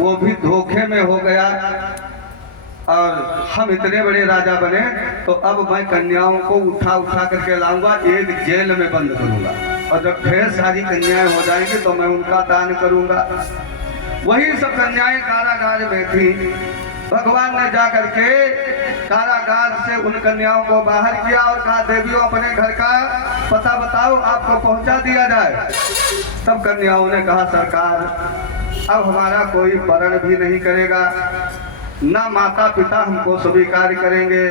वो भी धोखे में हो गया और हम इतने बड़े राजा बने, तो अब मैं कन्याओं को उठा उठा करके लाऊंगा, एक जेल में बंद करूंगा, और जब ढेर सारी कन्याएं हो जाएंगी तो मैं उनका दान करूंगा। वही सब कन्याएं कारागार में थी। भगवान ने जा करके कारागार से उन कन्याओं को बाहर किया और कहा, देवियों अपने घर का पता बताओ, आपको पहुंचा दिया जाए। तब कन्याओं ने कहा, सरकार अब हमारा कोई वरण भी नहीं करेगा, ना माता पिता हमको स्वीकार करेंगे,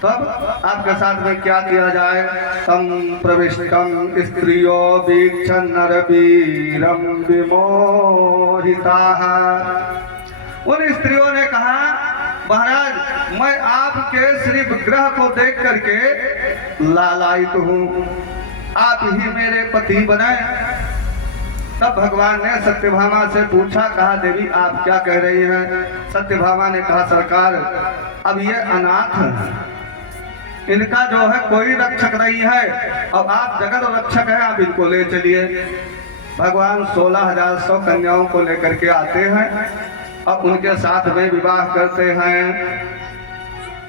तब आपके साथ में क्या किया जाए। तम प्रविष्टम स्त्रियो वीक्षण नरवीरम विमोहिता। उन स्त्रियों ने कहा, महाराज मैं आपके श्री विग्रह को देख करके लालायित हूँ, आप ही मेरे पति बने। तब भगवान ने सत्यभामा से पूछा, कहा देवी आप क्या कह रही हैं। सत्यभामा ने कहा, सरकार अब ये अनाथ हैं, इनका जो है कोई रक्षक नहीं है, अब आप जगत रक्षक हैं, आप इनको ले चलिए। भगवान 16,100 कन्याओं को लेकर के आते हैं और उनके साथ में विवाह करते हैं,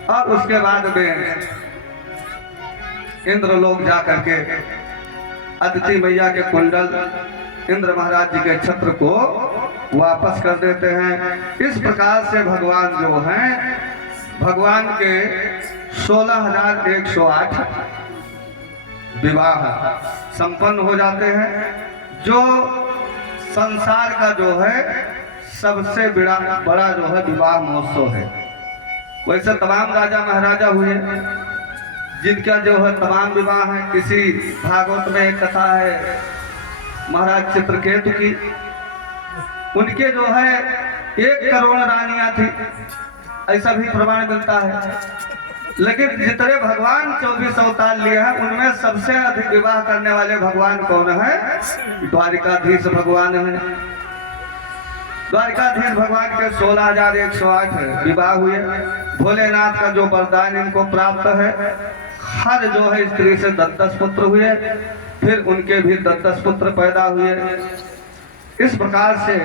और उसके बाद में इंद्र लोग जा करके अदिति मैया के कुंडल इंद्र महाराज जी के छत्र को वापस कर देते हैं। इस प्रकार से भगवान जो हैं, भगवान के 16,108 विवाह संपन्न हो जाते हैं, जो संसार का जो है सबसे बड़ा जो है विवाह महोत्सव है। वैसे तमाम राजा महाराजा हुए जिनका जो है तमाम विवाह है। किसी भागवत में एक कथा है महाराज चित्रकेतु की, उनके जो है 1 करोड़ रानियां थी, ऐसा भी प्रमाण मिलता है। लेकिन जितने भगवान 24 अवतार लिए हैं, उनमें सबसे अधिक विवाह करने वाले भगवान कौन है? द्वारिकाधीश भगवान है। द्वारिकाधीश भगवान के 16,108 विवाह हुए। भोलेनाथ का जो वरदान इनको प्राप्त है, हर जो है स्त्री से 10-10 पुत्र हुए, फिर उनके भी 10-10 पुत्र पैदा हुए। इस प्रकार से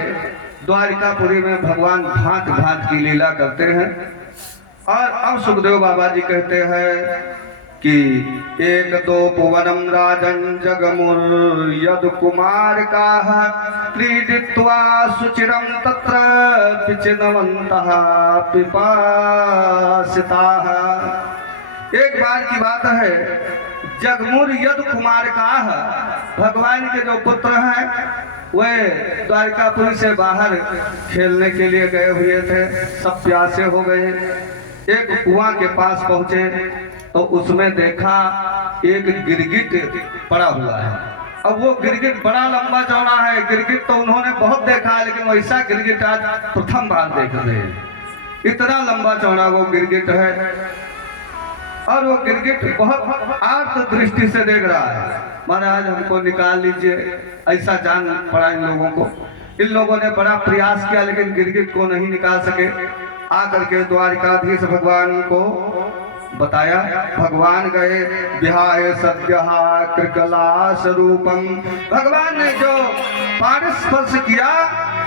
द्वारिकापुरी में भगवान भांत भांत की लीला करते हैं। और अब सुखदेव बाबा जी कहते हैं कि एक दो पुवनम राजन जगमुर यदु कुमार का क्रीडित्वा सुचिरम तत्र पिचिनवन्तः पिपासिताः। एक बार की बात है, जगमुर यदु कुमार का भगवान के जो पुत्र हैं वे द्वारिकापुरी से बाहर खेलने के लिए गए हुए थे। सब प्यासे हो गए, एक कुआं के पास पहुंचे तो उसमें देखा एक गिरगिट पड़ा हुआ है। अब वो गिरगिट बड़ा लंबा चौड़ा है। गिरगिट तो उन्होंने बहुत देखा, लेकिन वैसा गिरगिट आज प्रथम बार देख रहे हैं। इतना लंबा चौड़ा वो गिरगिट है, और वो गिरगिट बहुत आर्त दृष्टि से देख रहा है। महाराज हमको निकाल लीजिए, ऐसा जान पड़ा इन लोगों को। इन लोगों ने बड़ा प्रयास किया, लेकिन गिरगिट को नहीं निकाल सके। आकर के द्वारिकाधीश भगवान को बताया। भगवान गए विहाय सद्यः कृकलास रूपम। भगवान ने जो पारस्पर्श किया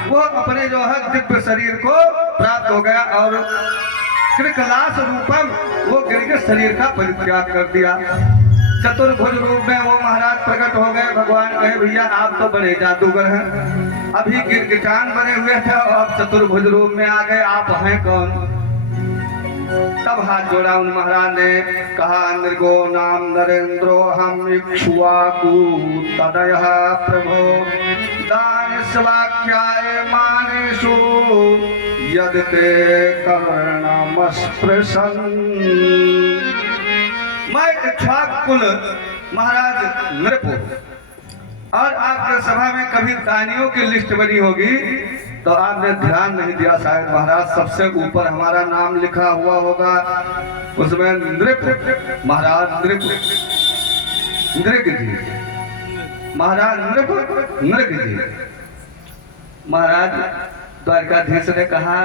वो अपने जो है दिव्य शरीर को प्राप्त हो गया, और कृकलास रूपम वो गिरगिट शरीर का परित्याग कर दिया। चतुर्भुज रूप में वो महाराज प्रकट हो गए। भगवान कहे, भैया आप तो बड़े जादूगर हैं, अभी गिरगिटान बने हुए थे और आप चतुर्भुज रूप में आ गए, आप हैं कौन? तब हाथ जोड़ा उन महाराज ने, कहा नृगो नाम नरेंद्रो हम इक्ष्वाकु तदयः प्रभो दान स्वाख्याय मानेषु यदते कर्णमस्पृशन्। मैं इक्ष्वाकुल महाराज नृप, और आपके सभा में कभी दानियों की लिस्ट बनी होगी तो आपने ध्यान नहीं दिया शायद। महाराज सबसे ऊपर हमारा नाम लिखा हुआ होगा, उसमें नृप महाराज नृप नृग जी, महाराज नृप नृग जी। महाराज द्वारकाधीश ने कहा,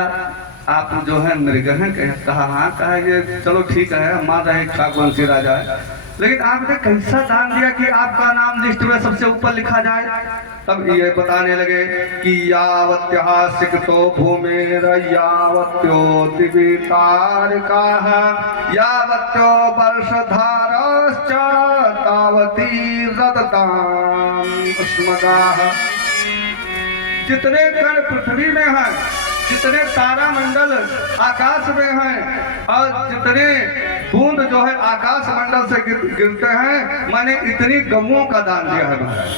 आप जो है मृग हैं? कहा हाँ। कहा ये चलो ठीक है, हम मान रहे इक्ष्वाकुवंशी राजा है, लेकिन आपने कैसा दान दिया कि आपका नाम लिस्ट में सबसे ऊपर लिखा जाए? तब ये बताने लगे कि यावत्यासिक तो भूमेर यावत्योतितारका यावत्यो वर्षधारश्च तावती रदताम स्मगाः। जितने कण पृथ्वी में हैं, जितने तारा मंडल आकाश में हैं और जितने बूंद जो है आकाश मंडल से गिरते हैं, मैंने इतनी गौओं का दान दिया है महाराज।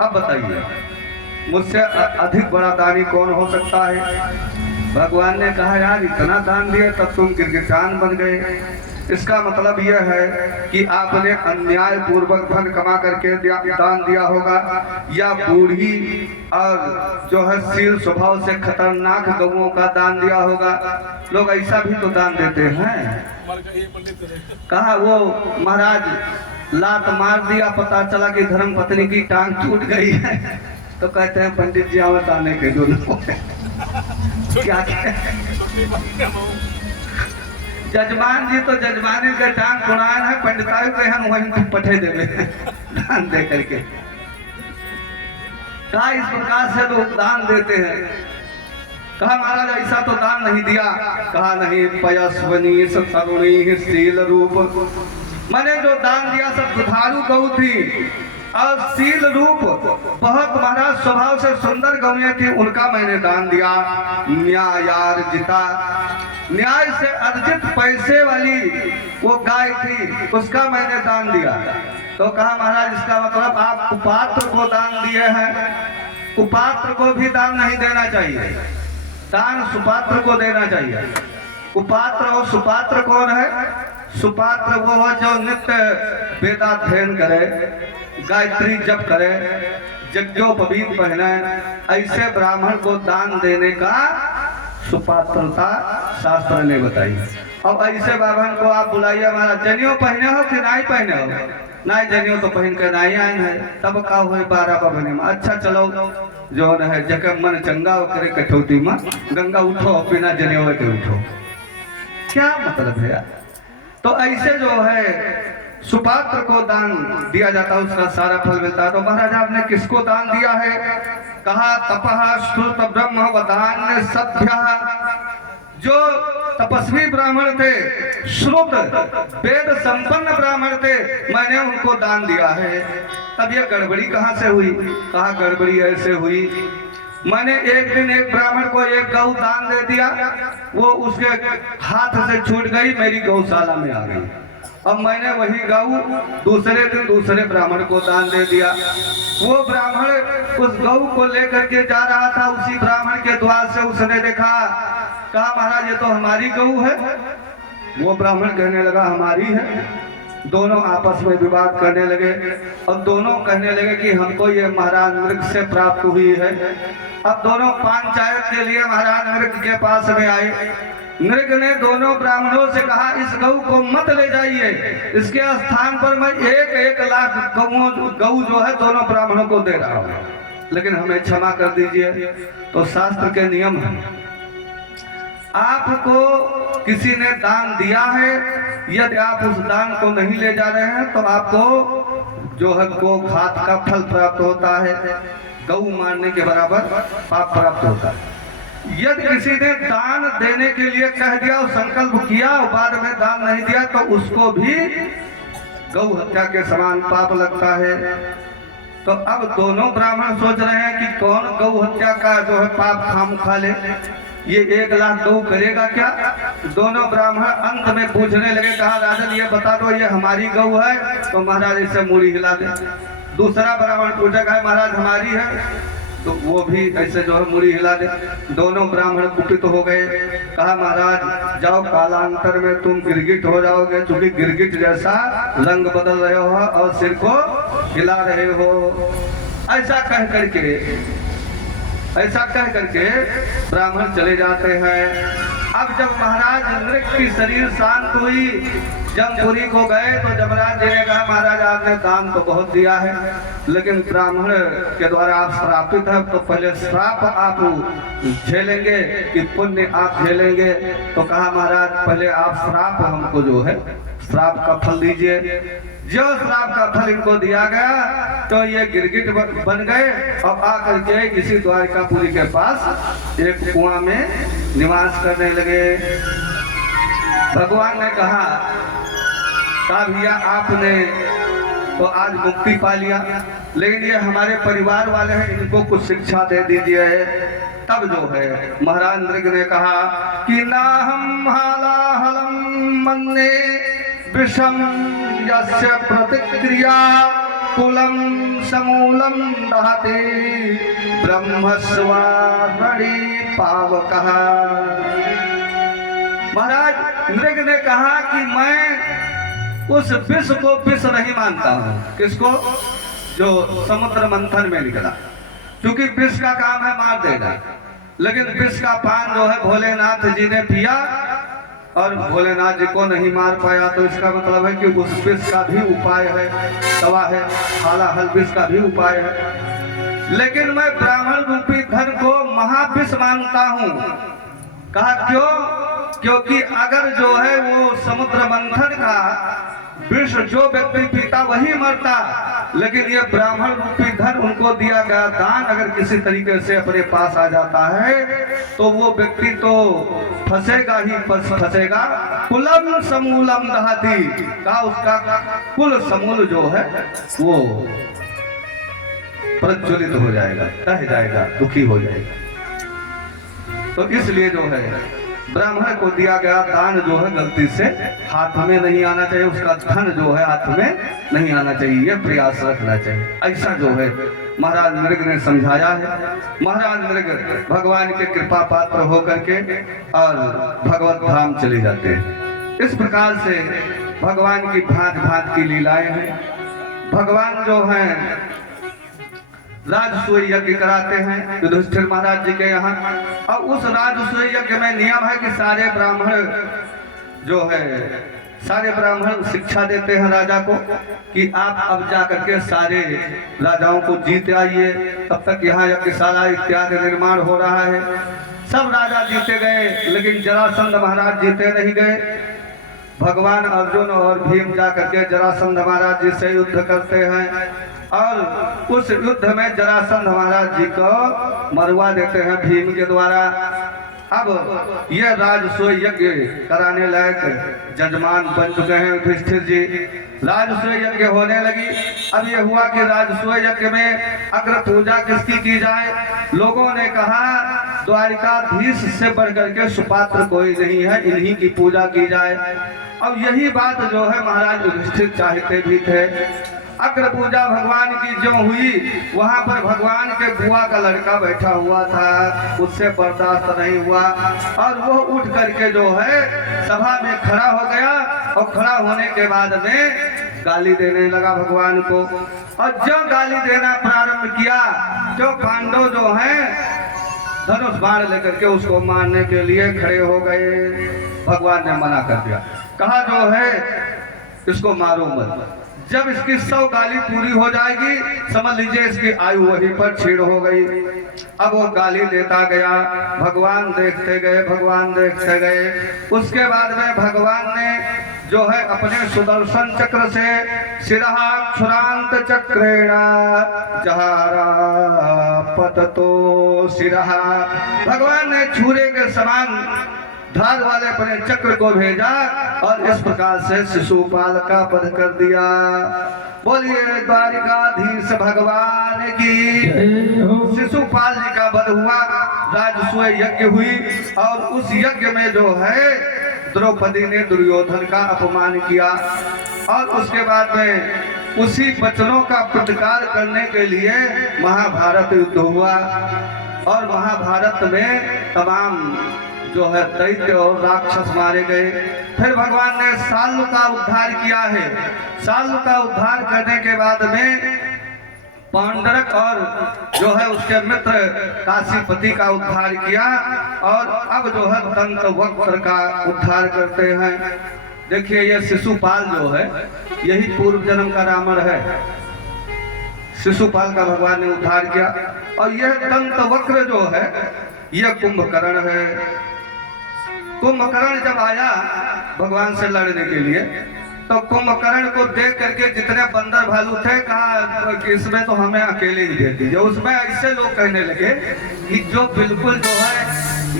अब बताइए मुझसे अधिक बड़ा दानी कौन हो सकता है? भगवान ने कहा यार इतना दान दिया तब तुम गिरगिटान बन गए। इसका मतलब यह है कि आपने अन्याय पूर्वक धन कमा करके दान दिया होगा, या बूढ़ी और जो है शील स्वभाव से खतरनाक गौओं का दान दिया होगा। लोग ऐसा भी तो दान देते हैं। कहा वो महाराज लात मार दिया, पता चला कि धर्म पत्नी की टांग टूट गई है, तो कहते हैं पंडित जी आवत आने के दोनों क्या जजमान जी तो जजमानी के टांग पुरान है, पंडिताई के हम वहीं तुम पठे देवे दान दे करके। कहा इस प्रकार से लोग दान देते हैं। कहा महाराज ऐसा तो दान नहीं दिया। कहा नहीं, पयस्वनी तरुणी शील रूप, मैंने जो दान दिया सब दुधारू गौ थी और शील रूप बहुत महाराज स्वभाव से सुंदर गौएं थी, उनका मैंने दान दिया। न्यायार्जिता, न्याय से अर्जित पैसे वाली वो गाय थी, उसका मैंने दान दिया। तो कहा महाराज इसका मतलब आप कुपात्र को दान दिए हैं। कुपात्र को भी दान नहीं देना चाहिए, दान सुपात्र को देना चाहिए। कुपात्र और सुपात्र कौन है? सुपात्र वो है जो नित्य वेदाध्ययन करे, गायत्री जप करे, यज्ञोपवीत पहने, ऐसे ब्राह्मण को दान देने का सुपात्रता शास्त्र ने बताई। अब ऐसे ब्राह्मण को आप बुलाइए महाराज जनियो पहने हो कि नहीं पहने हो? नहीं जनियो तो पहन के नहीं आए हैं, तब का हुए 12 बहने में। अच्छा चलो जो है जगह मन चंगा करे कठौती में गंगा उठो, बिना जनियो के उठो, क्या मतलब है यार? तो ऐसे जो है सुपात्र को दान दिया जाता है, उसका सारा फल मिलता है। तो महाराज आपने किसको दान दिया है? कहा तपः श्रुत ब्रह्म वदान्य सभ्य, जो तपस्वी ब्राह्मण थे, श्रुत वेद संपन्न ब्राह्मण थे, मैंने उनको दान दिया है। तब ये गड़बड़ी कहाँ से हुई? कहा गड़बड़ी ऐसे हुई, मैंने एक दिन एक ब्राह्मण को एक गौ दान दे दिया, वो उसके हाथ से छूट गई, मेरी गौशाला में आ गई। अब मैंने वही गौ दूसरे दिन दूसरे ब्राह्मण को दान दे दिया। वो ब्राह्मण उस गौ को लेकर के जा रहा था, उसी ब्राह्मण के द्वार से उसने देखा, कहा महाराज ये तो हमारी गौ है। वो ब्राह्मण कहने लगा हमारी है। दोनों आपस में विवाद करने लगे और दोनों कहने लगे कि हमको ये महाराज मृग से प्राप्त हुई है। अब दोनों पंचायत के लिए महाराज मृग के पास में आए। मृग ने दोनों ब्राह्मणों से कहा इस गौ को मत ले जाइए, इसके स्थान पर मैं 1-1 लाख गौ जो है दोनों ब्राह्मणों को दे रहा हूँ, लेकिन हमें क्षमा कर दीजिए। तो शास्त्र के नियम है, आपको किसी ने दान दिया है, यदि आप उस दान को नहीं ले जा रहे हैं तो आपको जो है गौ घात का फल प्राप्त होता है, गौ मारने के बराबर पाप प्राप्त होता है। यदि किसी ने दान देने के लिए कह दिया और संकल्प किया और बाद में दान नहीं दिया तो उसको भी गौ हत्या के समान पाप लगता है। तो अब दोनों ब्राह्मण सोच रहे हैं कि कौन गौ हत्या का जो है पाप खाम खा ले, ये 1 लाख गौ करेगा क्या? दोनों ब्राह्मण अंत में पूछने लगे, कहा राजन ये बता दो ये हमारी गौ है? तो महाराज इसे मूड़ी हिला दे। दूसरा ब्राह्मण पूछेगा महाराज हमारी है? तो वो भी ऐसे जो है मुड़ी हिला दे। दोनों ब्राह्मण कुपित हो गए। कहा महाराज जाओ, कालांतर में तुम गिरगिट हो जाओगे, क्योंकि गिरगिट जैसा रंग बदल रहे हो और सिर को हिला रहे हो। ऐसा कह करके ब्राह्मण चले जाते हैं। अब जब महाराज नृग की शरीर शांत हुई जमपुरी को गए तो जमराज जी ने कहा महाराज आपने दान तो बहुत दिया है, लेकिन ब्राह्मण के द्वारा आप श्रापित है, तो पहले श्राप आप झेलेंगे कि पुण्य आप झेलेंगे? तो कहा महाराज पहले आप श्राप हमको जो है श्राप का फल दीजिए। जो श्राप का फल इनको दिया गया तो ये गिरगिट बन गए और आकर के इसी द्वारिकापुरी के पास एक कुआं में निवास करने लगे। भगवान ने कहा भैया आपने तो आज मुक्ति पा लिया, लेकिन ये हमारे परिवार वाले हैं, इनको कुछ शिक्षा दे दीजिए। तब जो है महाराज नृग ने कहा कि ना हम हालाहलम मन्ने विषम यस्य प्रतिक्रिया कुलम समूलम दहते ब्रह्मस्वारणि पावकः। महाराज नृग ने कहा कि मैं उस विष को विष नहीं मानता हूँ। किसको? जो समुद्र मंथन में निकला, क्योंकि विष का काम है मार देना, लेकिन विष का पान जो है भोलेनाथ जी ने पिया और भोलेनाथ जी को नहीं मार पाया, तो इसका मतलब है कि उस विष का भी उपाय है, दवा है, हालाहल विष का भी उपाय है। लेकिन मैं ब्राह्मण रूपी धन को महाविष मानता हूँ। कहा क्यों? क्योंकि अगर जो है वो समुद्र मंथन का विष जो व्यक्ति पीता वही मरता, लेकिन ये ब्राह्मण रूपी धन उनको दिया गया दान अगर किसी तरीके से अपने पास आ जाता है तो वो व्यक्ति तो फंसेगा ही फंसेगा। कुलम समूलम दहती का उसका कुल समूल जो है वो प्रज्वलित हो जाएगा, टह जाएगा, दुखी हो जाएगा। तो इसलिए जो है ब्राह्मण को दिया गया दान जो है गलती से हाथ में नहीं आना चाहिए, उसका धन जो है हाथ में नहीं आना चाहिए, ये प्रयास रखना चाहिए। ऐसा जो है महाराज नृग ने समझाया है। महाराज नृग भगवान के कृपा पात्र होकर के और भगवत धाम चले जाते हैं। इस प्रकार से भगवान की भांत भांत की लीलाएं हैं। भगवान जो हैं राजसूय यज्ञ कराते हैं युधिष्ठिर महाराज जी के यहाँ, और उस राजसूय यज्ञ में नियम है कि सारे ब्राह्मण जो है सारे ब्राह्मण शिक्षा देते हैं राजा को कि आप अब जा करके सारे राजाओं को जीत आइए। तब तक यहाँ यज्ञशाला इत्यादि निर्माण हो रहा है। सब राजा जीते गए, लेकिन जरासंध महाराज जीते नहीं गए। भगवान अर्जुन और भीम जा करके जरासंध महाराज जी से युद्ध करते हैं और उस युद्ध में जरासंध महाराज जी को मरवा देते हैं भीम के द्वारा। अब ये राजसूय यज्ञ कराने लायक जजमान बन चुके हैं युधिष्ठिर जी। राजसूय यज्ञ होने लगी। अब ये हुआ कि राजसूय यज्ञ में अग्र पूजा किसकी की जाए? लोगों ने कहा द्वारिकाधीश से बढ़कर के सुपात्र कोई नहीं है, इन्हीं की पूजा की जाए। अब यही बात जो है महाराज युधिष्ठिर चाहते भी थे। अग्र पूजा भगवान की जो हुई, वहां पर भगवान के बुआ का लड़का बैठा हुआ था, उससे बर्दाश्त नहीं हुआ और वो उठ करके जो है सभा में खड़ा हो गया और खड़ा होने के बाद में गाली देने लगा भगवान को। और जो गाली देना प्रारंभ किया, जो पांडव जो हैं धनुष बाण लेकर के उसको मारने के लिए खड़े हो गए। भगवान ने मना कर दिया, कहा जो है इसको मारो मत। जब इसकी 100 गाली पूरी हो जाएगी समझ लीजिए इसकी आयु वहीं पर छीड़ हो गई। अब वो गाली देता गया, भगवान देखते गए, भगवान देखते गए। उसके बाद में भगवान ने जो है अपने सुदर्शन चक्र से शिरहा क्षुरांत चक्रेण जहारा पततो शिरहा, भगवान ने छुरे के समान धार वाले अपने चक्र को भेजा और इस प्रकार से शिशुपाल का वध कर दिया। बोलिए द्वारिकाधीश भगवान की। शिशुपाल जी का वध हुआ, राजसूय यज्ञ हुई और उस यज्ञ में जो है द्रौपदी ने दुर्योधन का अपमान किया और उसके बाद में उसी वचनों का प्रतिकार करने के लिए महाभारत युद्ध हुआ और महाभारत में तमाम जो है दैत्य और राक्षस मारे गए। फिर भगवान ने साल्व का उद्धार किया है। साल्व का उद्धार करने के बाद में पांडरक और जो है उसके मित्र काशीपति का उद्धार किया और अब जो है दंतवक्त्र का उद्धार करते हैं। देखिए ये शिशुपाल जो है यही पूर्व जन्म का रावण है। शिशुपाल का भगवान ने उद्धार किया। और यह दंतवक्र जो है यह कुंभकर्ण है। कुंभकर्ण जब आया भगवान से लड़ने के लिए तो कुंभकर्ण को देख करके जितने बंदर भालू थे कहा कि इसमें तो हमें अकेले ही दे दीजिए। उसमें ऐसे लोग कहने लगे कि जो बिल्कुल जो है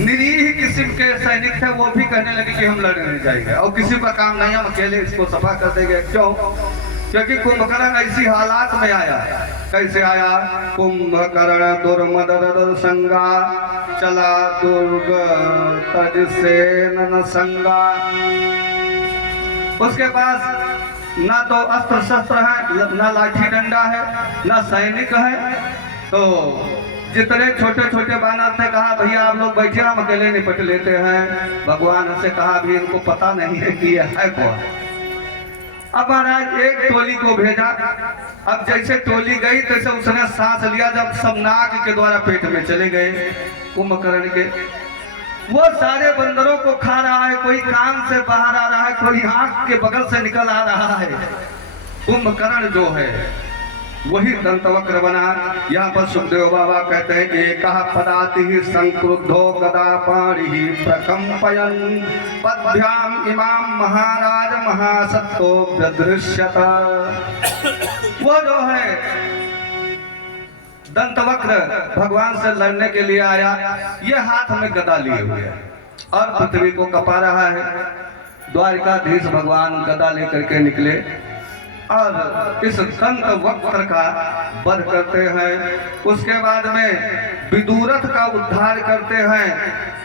निरीह किस्म के सैनिक थे वो भी कहने लगे कि हम लड़ने नहीं जाएंगे और किसी का काम नहीं, हम अकेले इसको सफा कर देंगे। क्यों? क्योंकि कुंभकर्ण ऐसी हालात में आया। कैसे आया? कुंभकर्ण दुर्मद संगा चला दुर्ग तज से न संगा। उसके पास ना तो अस्त्र शस्त्र है, ना लाठी डंडा है, ना सैनिक है। तो जितने छोटे छोटे बानर थे कहा भैया आप लोग बैठे, हम अकेले निपट लेते हैं। भगवान से कहा भी इनको पता नहीं है कि यह है कौन। अब महाराज एक टोली को भेजा। अब जैसे टोली गई तैसे उसने सांस लिया, जब सब नाक के द्वारा पेट में चले गए कुंभकर्ण के। वो सारे बंदरों को खा रहा है, कोई कान से बाहर आ रहा है, कोई आंख के बगल से निकल आ रहा है। कुंभकर्ण जो है वही दंतवक्र बना। यहाँ पर सुखदेव बाबा कहते हैं एक पदाति संक्रुद्धो गदा पाणि प्रकंपयन पद्भ्याम इमाम महाराज महासत्तो व्यदृश्यत। वो जो है दंतवक्र भगवान से लड़ने के लिए आया, ये हाथ में गदा लिए हुए है और पृथ्वी को कपा रहा है। द्वारिकाधीश भगवान गदा लेकर के निकले और इस दंतवक्र का वध करते हैं। उसके बाद में विदुरथ का उद्धार करते हैं।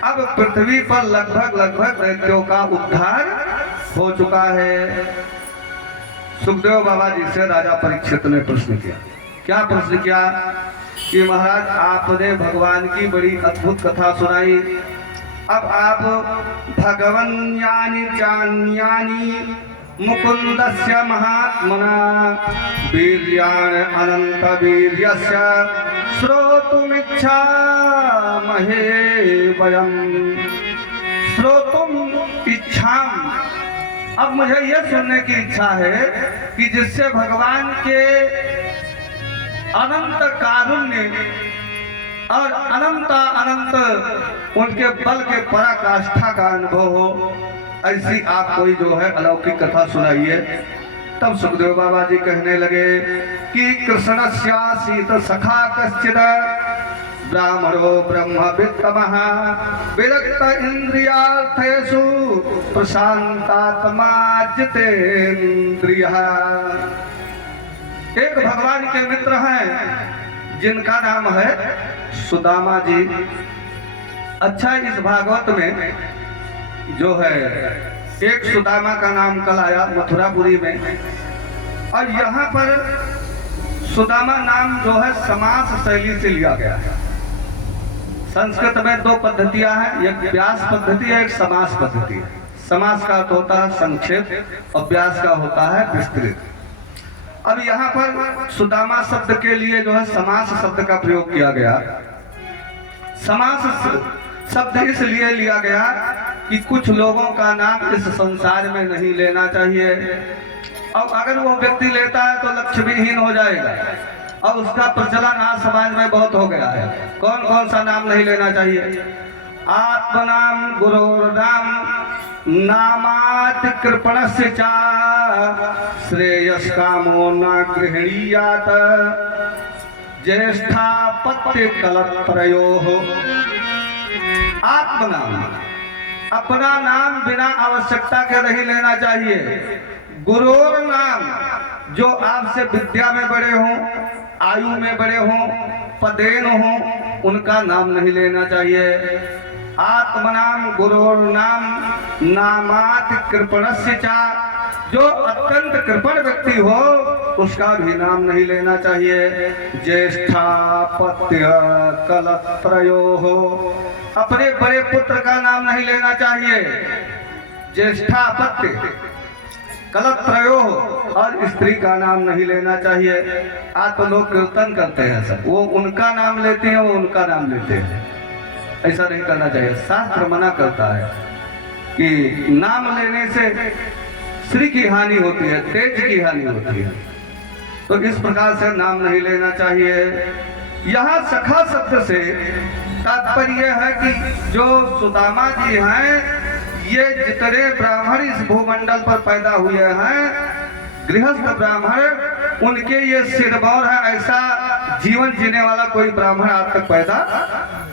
अब पृथ्वी पर लगभग दैत्यों का उद्धार हो चुका है। सुखदेव बाबा जी से राजा परीक्षित ने प्रश्न किया। क्या प्रश्न किया? कि महाराज आपने भगवान की बड़ी अद्भुत कथा सुनाई, अब आप भगवन यानी चान्यानी मुकुंदस्य महात्मना वीर्याण अनंत वीर्यस्य श्रोतुमिच्छा महे वयम श्रोतुम इच्छाम। अब मुझे यह सुनने की इच्छा है कि जिससे भगवान के अनंत कारुण्य और अनंत उनके बल के पराकाष्ठा का अनुभव हो, ऐसी आप कोई जो है अलौकिक कथा सुनाइए। तब सुखदेव बाबा जी कहने लगे कि कृष्णस्यासीत सखा कश्चिद ब्राह्मणो ब्रह्मवित्तमः विरक्त इंद्रियार्थेषु प्रशांतात्मा जितेन्द्रियः। एक भगवान के मित्र हैं जिनका नाम है सुदामा जी। अच्छा, इस भागवत में जो है एक सुदामा का नाम कल आया मथुरापुरी में, और यहाँ पर सुदामा नाम जो है समास शैली से लिया गया है। संस्कृत में दो पद्धतियां हैं, एक व्यास पद्धति है, एक समास पद्धति है। समास का अर्थ होता है संक्षेप और व्यास का होता है विस्तृत। अब यहाँ पर सुदामा शब्द के लिए जो है समास शब्द का प्रयोग किया गया। समास शब्द इसलिए लिया गया कि कुछ लोगों का नाम इस संसार में नहीं लेना चाहिए, और अगर वो व्यक्ति लेता है तो लक्ष्मीहीन हो जाएगा, और उसका प्रचलन आज समाज में बहुत हो गया है। कौन कौन सा नाम नहीं लेना चाहिए? आत्मनाम गुरोर्नाम नामात् कृपणस्य च श्रेयस्कामो न गृह्णीयात् ज्येष्ठापत्य कलत्रयोः। आत्मनाम, अपना नाम बिना आवश्यकता के नहीं लेना चाहिए। गुरोर नाम, जो आपसे विद्या में बड़े हों, आयु में बड़े हों, पदेन हों, उनका नाम नहीं लेना चाहिए। आत्मनाम गुरोर नाम नामात् कृपणस्य च, जो अत्यंत कृपण व्यक्ति हो उसका भी नाम नहीं लेना चाहिए। ज्येष्ठापत्य कलत्रयोः, अपने बड़े पुत्र का नाम नहीं लेना चाहिए। ज्येष्ठापत्य कलत्रयोः, और स्त्री का नाम नहीं लेना चाहिए। आज तो लोग कीर्तन करते हैं सब, वो उनका नाम लेते हैं, वो उनका नाम लेते हैं। ऐसा नहीं करना चाहिए। शास्त्र मना करता है कि नाम लेने से श्री की हानि होती है, तेज की हानि होती है। तो इस प्रकार से नाम नहीं लेना चाहिए। यहाँ सखा शब्द से तात्पर्य है कि जो सुदामा जी हैं, ये जितने ब्राह्मण इस भूमंडल पर पैदा हुए हैं, गृहस्थ ब्राह्मण, उनके ये सिरमौर है। ऐसा जीवन जीने वाला कोई ब्राह्मण आज तक पैदा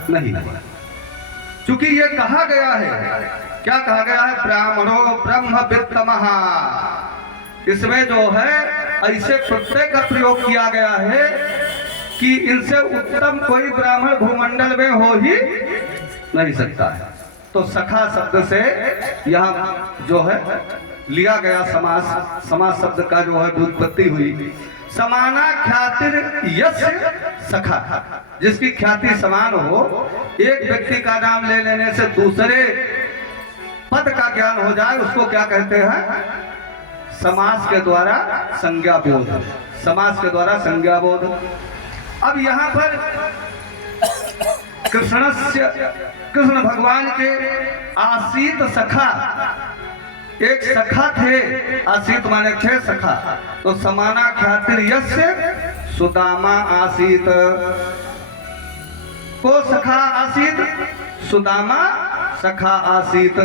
नहीं हुआ। चूंकि ये कहा गया है, क्या कहा गया है, ब्राह्मणो ब्रह्म वित्तमः। इसमें जो है ऐसे प्रत्यय का प्रयोग किया गया है कि इनसे उत्तम कोई ब्राह्मण भूमंडल में हो ही नहीं सकता है। तो सखा शब्द से यहाँ जो है लिया गया समास, समास शब्द का जो है व्युत्पत्ति हुई। समाना ख्यातिर यस्य सखा, जिसकी ख्याति समान हो। एक व्यक्ति का नाम ले लेने से दूसरे पद का ज्ञान हो जाए, उसको क्या कहते हैं, समास के द्वारा संज्ञा बोध। समास के द्वारा संज्ञा बोध। अब यहाँ पर कृष्ण भगवान के आसीत सखा, एक सखा थे, आसीत माने थे सखा। तो समाना ख्यातिर यस्य सुदामा आसीत, को सखा आसीत, सुदामा सखा आसीत।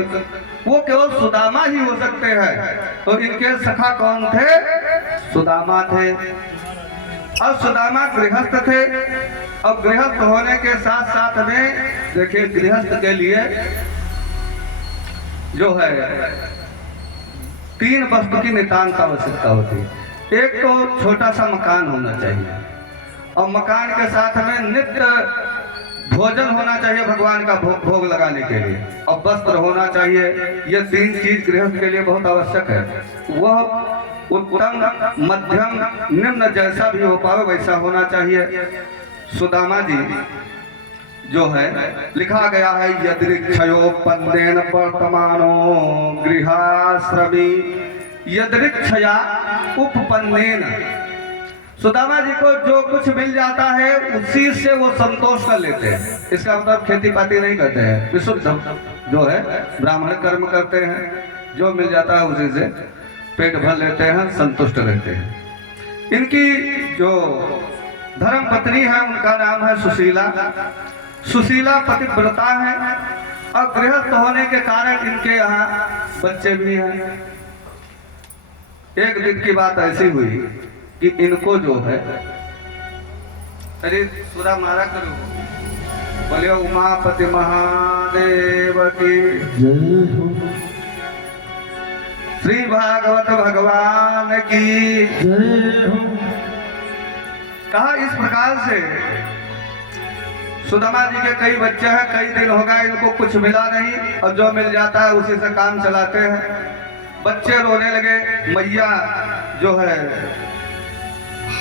वो केवल सुदामा ही हो सकते हैं। तो इनके सखा कौन थे, सुदामा थे। और सुदामा गृहस्थ थे। और गृहस्थ होने के साथ साथ में देखिए, गृहस्थ के लिए जो है 3 वस्तु की नितांत आवश्यकता होती है। एक तो छोटा सा मकान होना चाहिए, और मकान के साथ में नित्य भोजन होना चाहिए भगवान का भोग लगाने के लिए, और वस्त्र होना चाहिए। ये 3 चीज गृहस्थ के लिए बहुत आवश्यक है। वह उत्तम, मध्यम, निम्न जैसा भी हो पावे वैसा होना चाहिए। सुदामा जी जो है लिखा गया है, यदृक्षयोपन्नेन वर्तमानो गृहाश्रमी, यदृक्षया उपपन्नेन। सुदामा जी को जो कुछ मिल जाता है उसी से वो संतोष कर लेते हैं। इसका मतलब खेती पाती नहीं करते हैं, विशुद्ध जो है ब्राह्मण कर्म करते हैं, जो मिल जाता है उसी से पेट भर लेते हैं, संतुष्ट रहते हैं। इनकी जो धर्म पत्नी है उनका नाम है सुशीला। सुशीला पतिव्रता है, और गृहस्थ होने के कारण इनके यहाँ बच्चे भी हैं। एक दिन की बात ऐसी हुई कि इनको जो है, अरे सुरा मारा करो, बोले उमापति महादेव की जय, श्री भागवत भगवान की जय। कहा इस प्रकार से सुदामा जी के कई बच्चे हैं, कई दिन हो गए इनको कुछ मिला नहीं, और जो मिल जाता है उसी से काम चलाते हैं। बच्चे रोने लगे, मैया जो है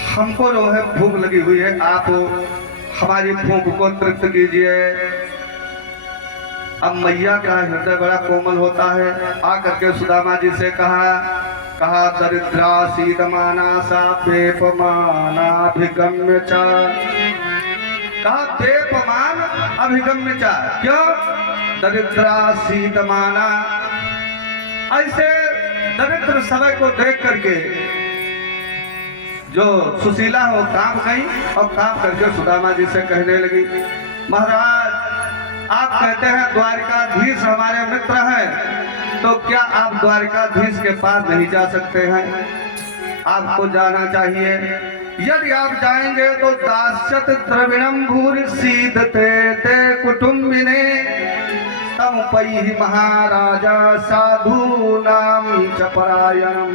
हमको जो है भूख लगी हुई है, आप हमारी भूख को तृप्त कीजिए। अब मैया का हृदय बड़ा कोमल होता है, आकर के सुदामा जी से कहा दरिद्रा सीदमाना सा बेपमानाभिगम्य चा। कहा बेपमान अभिगम्य चा, क्यों, दरिद्रा सीदमाना, ऐसे दरिद्र समय को देख करके जो सुशीला हो काम गई, और काम करके सुदामा जी से कहने लगी, महाराज आप कहते हैं द्वारिकाधीश हमारे मित्र हैं, तो क्या आप द्वारिकाधीश के पास नहीं जा सकते हैं? आपको जाना चाहिए। यदि आप जाएंगे तो दास्यत द्रविणम भूरि सीदते ते कुटुंबिने तम पई महाराजा साधु नाम च परायणम।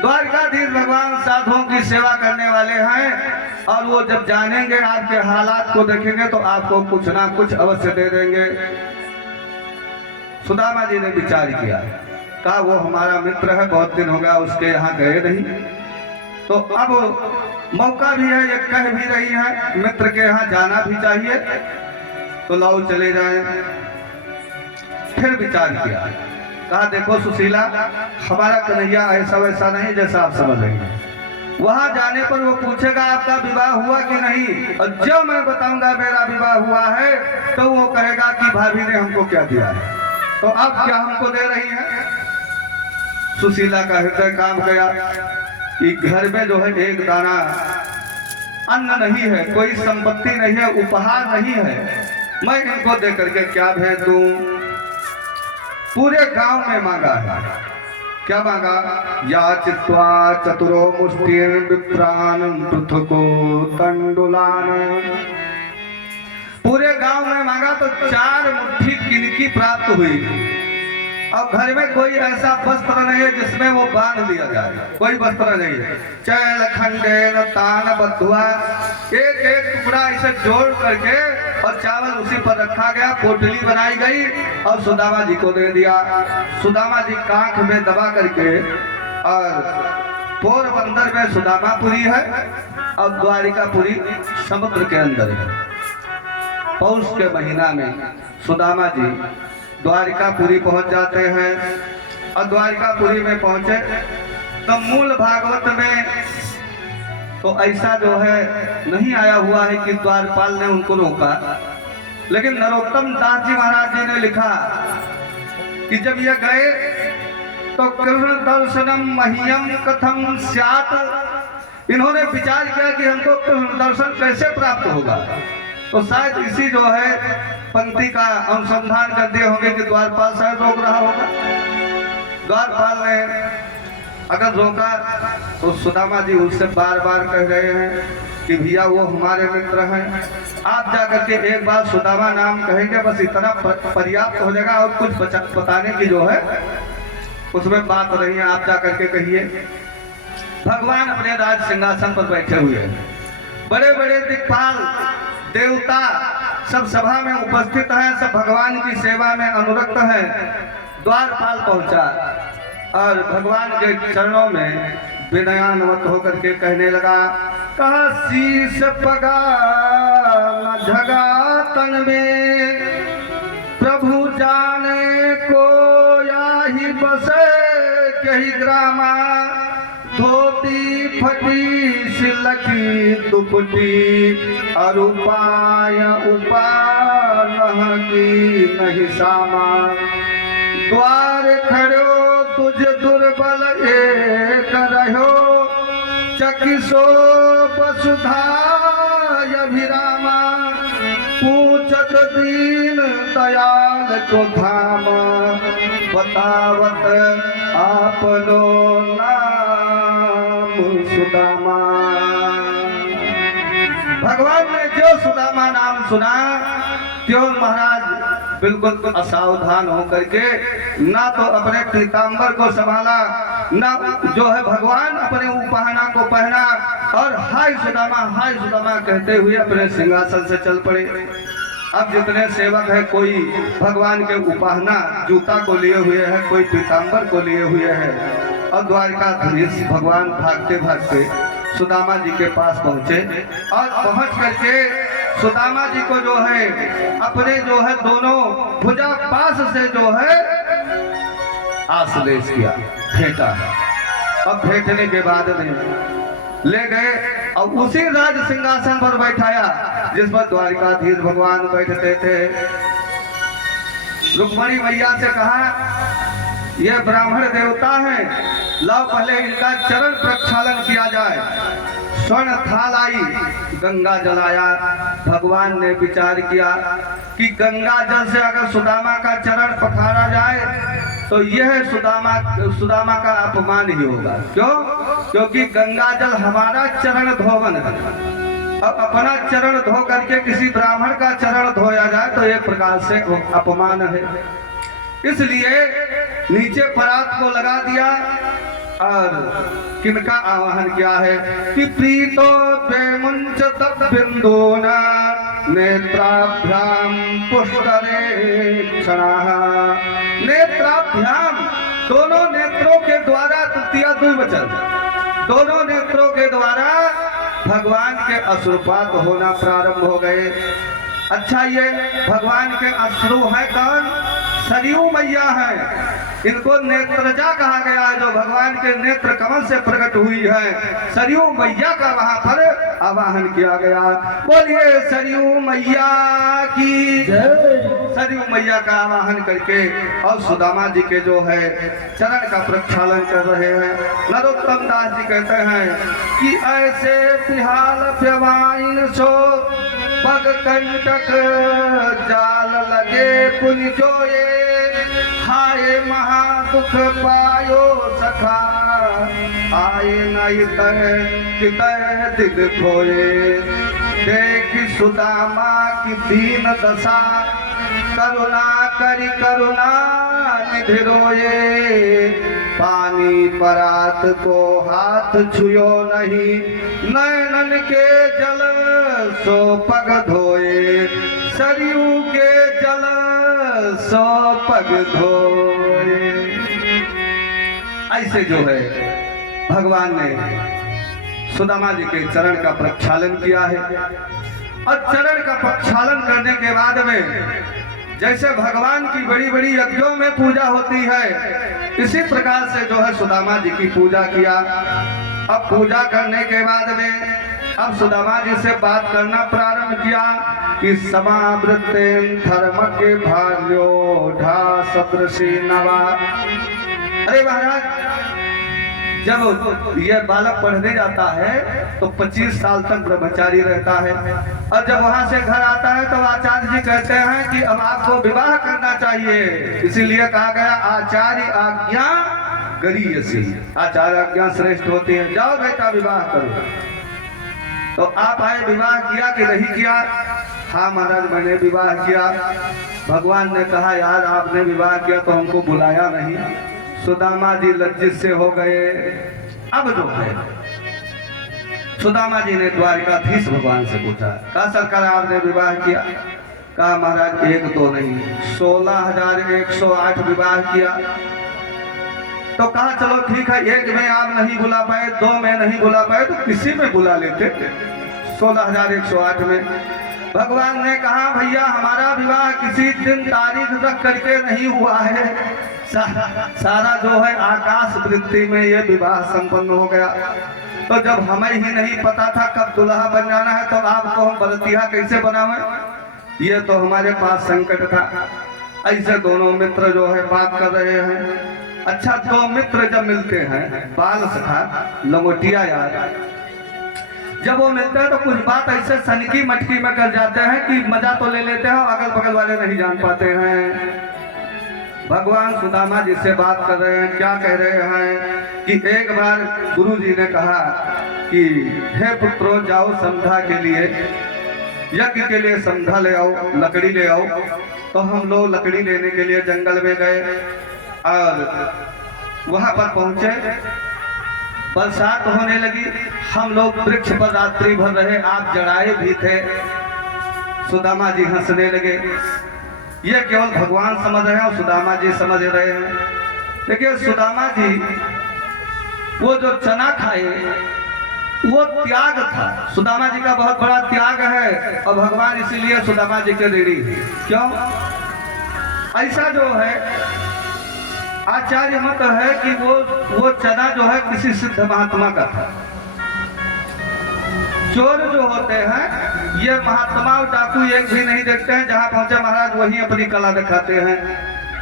द्वारकाधीश भगवान साधुओं की सेवा करने वाले हैं, और वो जब जानेंगे आपके हालात को देखेंगे तो आपको कुछ ना कुछ अवश्य दे देंगे। सुदामा जी ने विचार किया, कहा वो हमारा मित्र है, बहुत दिन हो गया उसके यहाँ गए नहीं, तो अब मौका भी है, ये कह भी रही है मित्र के यहाँ जाना भी चाहिए, तो लाओ चले जाएं। फिर विचार किया, कहा देखो सुशीला, हमारा कन्हैया ऐसा वैसा नहीं जैसा आप समझ रही हैं। वहां जाने पर वो पूछेगा आपका विवाह हुआ कि नहीं, और जब मैं बताऊंगा मेरा विवाह हुआ है तो वो कहेगा कि भाभी ने हमको क्या दिया है, तो आप क्या हमको दे रही हैं। सुशीला का हृदय काम गया कि घर में जो है एक दाना अन्न नहीं है, कोई संपत्ति नहीं है, उपहार नहीं है, मैं इनको दे करके क्या भेज दूं। पूरे गांव में मांगा है, क्या मांगा, याचित्वा चतुरो मुष्टिर विप्रान पृथुको तंडुलान। पूरे गांव में मांगा तो 4 मुट्ठी किनकी प्राप्त हुई। अब घर में कोई ऐसा वस्त्र नहीं है जिसमें वो बांध दिया जाए, कोई वस्त्र नहीं है। चैल खंडे तान बधुआ, एक एक टुकड़ा इसे जोड़ करके और चावल उसी पर रखा गया, पोटली बनाई गई और सुदामा जी को दे दिया। सुदामा जी कांख में दबा करके, और पोरबंदर में सुदामापुरी है और द्वारिकापुरी समुद्र के अंदर है। पौष के महीना में सुदामा जी द्वारिकापुरी पहुंच जाते हैं और द्वारिकापुरी में पहुंचे तो मूल भागवत में तो ऐसा जो है नहीं आया हुआ है कि द्वारपाल ने उनको रोका, लेकिन नरोत्तम दास जी महाराज जी ने लिखा कि जब ये गए तो कृष्ण दर्शनम मह्यम कथम स्यात्, इन्होंने विचार किया कि हमको कृष्ण दर्शन कैसे प्राप्त होगा। तो शायद इसी जो है पंक्ति का अनुसंधान कर दिए होंगे कि द्वारपाल शायद रोक रहा होगा। द्वारपाल ने अगर रोका तो सुदामा जी उससे बार बार कह रहे हैं कि भैया वो हमारे मित्र हैं, आप जाकर के एक बार सुदामा नाम कहेंगे, बस इतना पर्याप्त हो जाएगा, और कुछ बताने की जो है उसमें बात नहीं है, आप जाकर के कहिए। भगवान अपने राज सिंहासन पर बैठे हुए हैं, बड़े बड़े दिक्पाल देवता सब सभा में उपस्थित हैं, सब भगवान की सेवा में अनुरक्त हैं। द्वारपाल पहुंचा और भगवान के चरणों में विनयान्वित होकर के कहने लगा, कहा शीश पगा न झगा तन में, प्रभु जाने को याही बसे कही ग्रामा, धोती फटी सिलकी दुपटी, अरुपाय उपाय की नहीं सामा, द्वार खड़ो तुझ दुर्बल एक रहो, चकिसो वसुधाय अभिरामा, पूछत दीन दयाल को धाम, बतावत आपनो नाम सुदामा। भगवान ने जो सुदामा नाम सुना, त्यों महाराज बिल्कुल असावधान होकर के ना तो अपने पीताम्बर को संभाला, ना जो है भगवान अपने उपाहना को पहना, और हाय सुदामा कहते हुए अपने सिंहासन से चल पड़े। अब जितने सेवक है, कोई भगवान के उपाहना जूता को लिए हुए है, कोई पीताम्बर को लिए हुए है, और द्वारिकाधीश भगवान भागते भागते सुदामा जी के पास पहुंचे और पहुंच करके सुदामा जी को जो है अपने जो है दोनों भुजा पास से जो है आश्लेष किया, फेंटा। अब फेंकने के बाद में ले गए और उसी राज सिंहासन पर बैठाया जिस पर द्वारिकाधीश भगवान बैठते थे। रुक्मणी मैया से कहा, ये ब्राह्मण देवता हैं, लाओ पहले इनका चरण प्रक्षालन किया जाए। स्वर्ण थाल आई, गंगा जलाया। भगवान ने विचार किया कि गंगा जल से अगर सुदामा का चरण पखारा जाए तो यह सुदामा का अपमान ही होगा। क्यों? क्योंकि गंगा जल हमारा चरण धोवन है। अब अपना चरण धो करके किसी ब्राह्मण का चरण धोया जाए तो एक प्रकार से अपमान है। इसलिए नीचे परात को लगा दिया और किनका आवाहन किया है कि प्रीतो द्वेमुंच बिंदुना नेत्राभ्याम पुष्करे क्षणाः। नेत्राभ्याम, दोनों नेत्रों के द्वारा, तृतीय द्विवचन, दोनों नेत्रों के द्वारा भगवान के अश्रुपात होना प्रारंभ हो गए। अच्छा, ये भगवान के अश्रु है कौन? सरयू मैया हैं, इनको नेत्रजा कहा गया है, जो भगवान के नेत्र कमल से प्रकट हुई है। सरयू मैया का वहां पर आवाहन किया गया। बोलिए सरयू मैया की जय। सरयू मैया का आवाहन करके और सुदामा जी के जो है चरण का प्रक्षालन कर रहे हैं। नरोत्तम दास जी कहते हैं कि ऐसे बिहाल प्यवाइन सो पग कंटक जाल लगे पुन जोए, हाय महादुख पायो सखा, आए नहीं तह दिल खोए। देख सुदामा की दीन दशा, करुणा करी करुणा निधि रोए। पानी परात को हाथ छुयो नहीं, नैनन के जल सो पग धोए। सरयू के जल सो पग धोए। ऐसे जो है भगवान ने सुदामा जी के चरण का प्रक्षालन किया है। और चरण का प्रक्षालन करने के बाद में जैसे भगवान की बड़ी बड़ी यज्ञों में पूजा होती है, इसी प्रकार से जो है सुदामा जी की पूजा किया। अब पूजा करने के बाद में अब सुदामा जी से बात करना प्रारंभ किया कि समावृतेन धर्म के भार्यो ढा सदृशी नवा। अरे महाराज, जब यह बालक पढ़ने जाता है तो 25 साल तक ब्रह्मचारी रहता है, और जब वहां से घर आता है तो आचार्य जी कहते हैं कि अब आपको विवाह करना चाहिए। इसीलिए कहा गया आचार्य आज्ञा गरीयसी, आचार्य आज्ञा श्रेष्ठ होती है, जाओ बेटा विवाह करो। तो आप आए, विवाह किया कि नहीं किया? हाँ महाराज मैंने विवाह किया। भगवान ने कहा यार आपने विवाह किया तो हमको बुलाया नहीं। सुदामा जी लज्जित से हो गए। अब जो है सुदामा जी ने द्वारिकाधीश भगवान से पूछा, कहा सरकार आपने विवाह किया? कहा महाराज एक दो नहीं 16,108 विवाह किया। तो कहा चलो ठीक है, एक में आप नहीं बुला पाए, दो में नहीं बुला पाए तो किसी में बुला लेते। 16,108 में भगवान ने कहा भैया हमारा विवाह किसी दिन तारीख रख करके नहीं हुआ है, सारा जो है आकाश वृत्ति में ये विवाह संपन्न हो गया। तो जब हमें ही नहीं पता था कब दुल्हा बन जाना है, तो आपको हम बरतिया कैसे बनावे? ये तो हमारे पास संकट था। ऐसे दोनों मित्र जो है बात कर रहे हैं। अच्छा, दो मित्र जब मिलते हैं, बाल सखा लंगोटिया यार, जब वो मिलते हैं तो कुछ बात ऐसे सनकी मटकी में कर जाते हैं कि मजा तो ले लेते हैं, अगल बगल वाले नहीं जान पाते हैं। भगवान सुदामा जी से बात कर रहे हैं, क्या कह रहे हैं कि एक बार गुरु जी ने कहा कि हे पुत्रों जाओ संध्या के लिए, यज्ञ के लिए संध्या ले आओ, लकड़ी ले आओ। तो हम लोग लकड़ी लेने के लिए जंगल में गए और वहां पर पहुंचे। बरसात होने लगी, हम लोग वृक्ष पर रात्रि भर रहे, आप जड़ाए भी थे। सुदामा जी हंसने लगे। ये केवल भगवान समझ रहे हैं और सुदामा जी समझ रहे हैं। देखिए सुदामा जी वो जो चना खाए वो त्याग था। सुदामा जी का बहुत बड़ा त्याग है और भगवान इसीलिए सुदामा जी के ऋणी। क्यों? ऐसा जो है आचार्य मत है कि वो चना जो है किसी सिद्ध महात्मा का था। चोर जो होते हैं ये महात्मा और डाकू एक भी नहीं देखते हैं, जहां पहुंचे महाराज वही अपनी कला दिखाते हैं।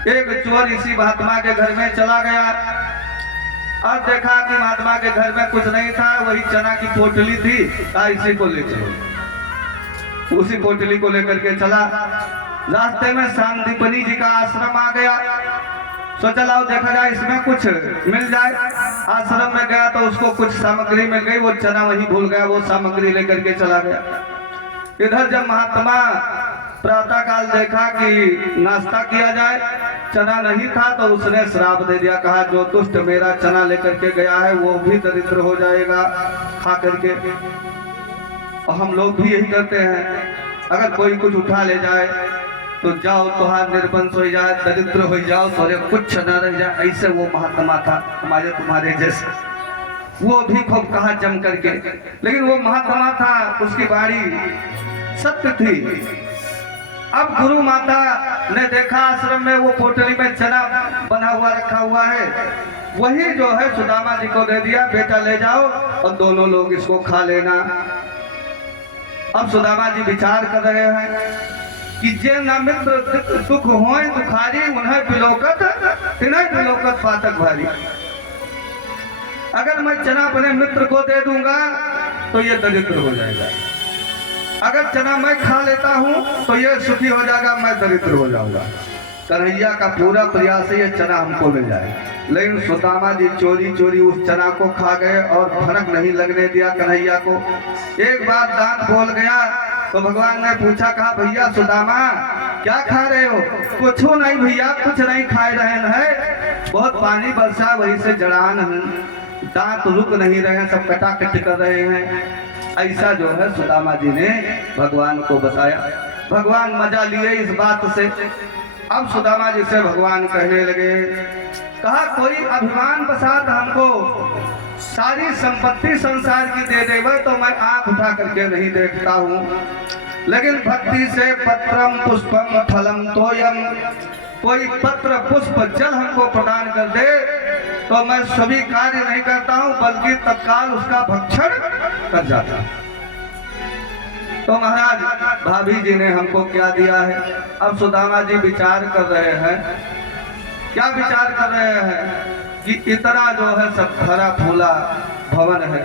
एक चोर इसी महात्मा के घर में चला गया और देखा कि महात्मा के घर में कुछ नहीं था, वही चना की पोटली थी। इसी को ले चलो, उसी पोटली को लेकर के चला। रास्ते में सांदीपनी जी का आश्रम आ गया, सोचा लाओ देखा जाए इसमें कुछ मिल जाए। आश्रम में गया तो उसको कुछ सामग्री मिल गई, वो चना वही भूल गया, वो सामग्री लेकर के चला गया। इधर जब महात्मा प्रातः काल देखा कि नाश्ता किया जाए, चना नहीं था, तो उसने श्राप दे दिया, कहा जो दुष्ट मेरा चना लेकर के गया है वो भी दरिद्र हो जाएगा खा करके। और हम लोग भी यही करते हैं, अगर कोई कुछ उठा ले जाए तो जाओ तुहार निर्बंस हो जाए, दरिद्र हो जाओ, थोड़े कुछ न रह जाए। ऐसे वो महात्मा था तुम्हारे जैसे, वो भी खूब कहा जम करके, लेकिन वो महात्मा था, उसकी बाड़ी सत्य थी। अब गुरु माता ने देखा आश्रम में वो पोटली में चना बना हुआ रखा हुआ है, वही जो है सुदामा जी को दे दिया, बेटा ले जाओ और दोनों लोग इसको खा लेना। अब सुदामा जी विचार कर रहे हैं कि जे न मित्र दुख होए दुखारी, उन्हें बिलोकत तिन्हें बिलोकत पातक भारी। अगर मैं चना अपने मित्र को दे दूंगा तो ये दरिद्र हो जाएगा, अगर चना मैं खा लेता हूं तो ये सुखी हो जाएगा, मैं दरिद्र हो जाऊंगा। कन्हैया का पूरा प्रयास है ये चना हमको मिल जाए, लेकिन सुदामा जी चोरी चोरी उस चना को खा गए और फर्क नहीं लगने दिया कन्हैया को। एक बार दांत बोल गया तो भगवान ने पूछा, कहा भैया सुदामा क्या खा रहे हो? कुछ नहीं भैया, कुछ नहीं खा रहे हैं, बहुत पानी बरसा वही से जड़ान है, दांत रुक नहीं रहे हैं, सब कटाकट कर रहे हैं। ऐसा जो है सुदामा जी ने भगवान को बताया। भगवान मजा लिए इस बात से। अब सुदामा जी से भगवान कहने लगे, कहा कोई अभिमान बसात हमको सारी संपत्ति संसार की दे देवे तो मैं आंख उठा करके नहीं देखता हूँ, लेकिन भक्ति से पत्रम पुष्पम फलम तोयम, कोई पत्र पुष्प जल हमको प्रदान कर दे तो मैं सभी कार्य नहीं करता हूँ, बल्कि तत्काल उसका भक्षण कर जाता। तो महाराज भाभी जी ने हमको क्या दिया है? अब सुदामा जी विचार कर रहे हैं, क्या विचार कर रहे हैं कि इतना जो है सब भरा फूला भवन है,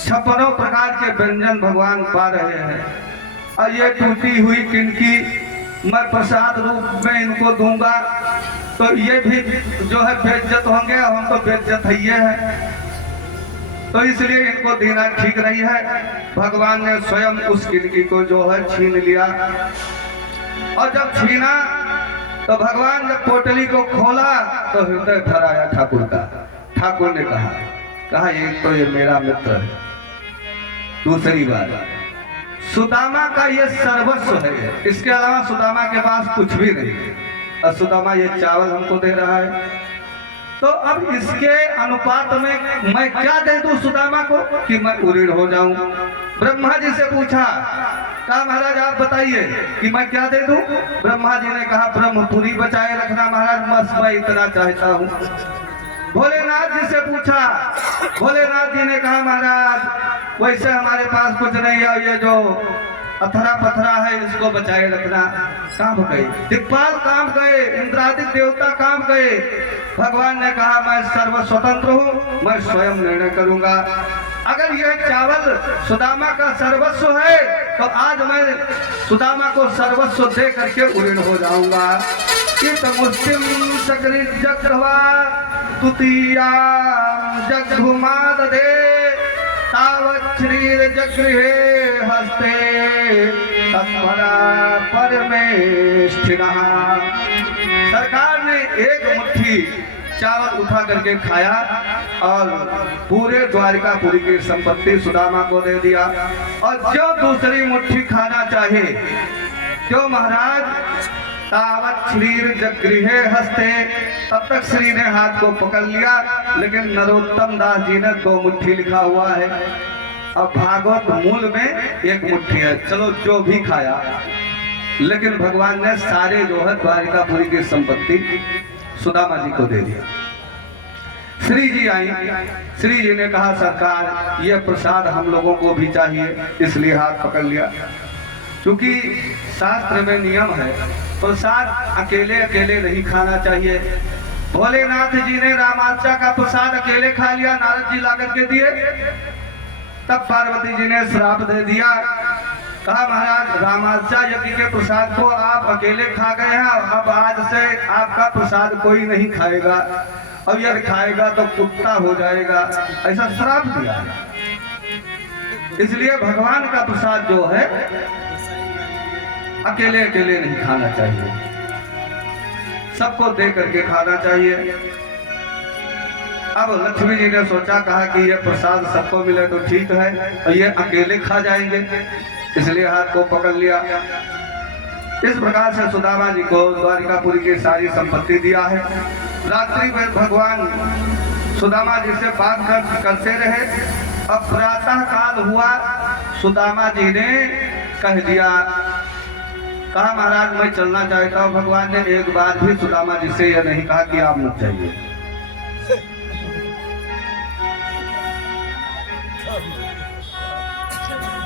56 प्रकार के व्यंजन भगवान पा रहे हैं, और ये टूटी हुई किनकी मैं प्रसाद रूप में इनको दूंगा तो ये भी जो है बेइज्जत होंगे, हम तो बेइज्जत ही है, तो इसलिए इनको देना ठीक नहीं है। भगवान ने स्वयं उस किनकी को जो है छीन लिया, और जब छीना तो भगवान ने पोटली को खोला तो हृदय भर आया ठाकुर का। ठाकुर ने कहा एक तो ये मेरा मित्र है, दूसरी बात सुदामा का ये सर्वस्व है, इसके अलावा सुदामा के पास कुछ भी नहीं है, और सुदामा ये चावल हमको दे रहा है, तो अब इसके अनुपात में मैं क्या दे दूं सुदामा को कि मैं उरीण हो जाऊं? ब्रह्मा जी से पूछा, कहा महाराज आप बताइए कि मैं क्या दे दूं? ब्रह्मा जी ने कहा ब्रह्मपुरी बचाए रखना महाराज, बस मैं इतना चाहता हूं। भोलेनाथ जी से पूछा, भोलेनाथ जी ने कहा महाराज वैसे हमारे पास कुछ नहीं है, ये जो अथरा पथरा है इसको बचाए रखना। काम गए, दिक्पाल काम गए, इंद्रादिक देवता काम गए। भगवान ने कहा मैं सर्व स्वतंत्र हूँ, मैं स्वयं निर्णय करूंगा। अगर यह चावल सुदामा का सर्वस्व है तो आज मैं सुदामा को सर्वस्व दे करके उरीण हो जाऊंगा। मुस्लिम सकरी जगवा तुतिया जगुमाद दे तावत् शरीर जगृहे हस्ते तत्परा परमेष्ठिनः। सरकार ने एक मुट्ठी चावल उठा करके खाया और पूरे द्वारिकापुरी की संपत्ति सुदामा को दे दिया, और जो दूसरी मुट्ठी खाना चाहे क्यों महाराज तावत् शरीर जगृहे हस्ते, तब तक श्री ने हाथ को पकड़ लिया, लेकिन नरोत्तम दास जी ने 2 मुट्ठी लिखा हुआ है, अब भागवत मूल में 1 मुट्ठी है। चलो जो भी खाया, लेकिन भगवान ने सारे जो है द्वारिकापुरी की संपत्ति सुदामा जी को दे दिया। श्री जी आई, श्री जी ने कहा सरकार ये प्रसाद हम लोगों को भी चाहिए, इसलिए हाथ पकड़ लिया। क्योंकि शास्त्र में नियम है प्रसाद अकेले अकेले नहीं खाना चाहिए। भोलेनाथ जी ने रामाचा का प्रसाद अकेले खा लिया, नारद जी ला करके दिए, तब पार्वती जी ने श्राप दे दिया, कहा महाराज रामाचा यज्ञ के प्रसाद को आप अकेले खा गए हैं, अब आज से आपका प्रसाद कोई नहीं खाएगा, अब यदि खाएगा तो कुत्ता हो जाएगा, ऐसा श्राप दिया। इसलिए भगवान का प्रसाद जो है अकेले अकेले नहीं खाना चाहिए, सबको दे करके खाना चाहिए। अब लक्ष्मी जी ने सोचा, कहा कि ये प्रसाद सबको मिले तो ठीक है, और ये अकेले खा जाएंगे, इसलिए हाथ को पकड़ लिया। इस प्रकार से सुदामा जी को द्वारिकापुरी की सारी संपत्ति दिया है। रात्रि में भगवान सुदामा जी से बात करते रहे। अब प्रातः काल हुआ, सुदामा जी ने कह दिया कहा महाराज मैं चलना चाहता हूँ। भगवान ने एक बार भी सुदामा जी से यह नहीं कहा कि आप मत जाइए।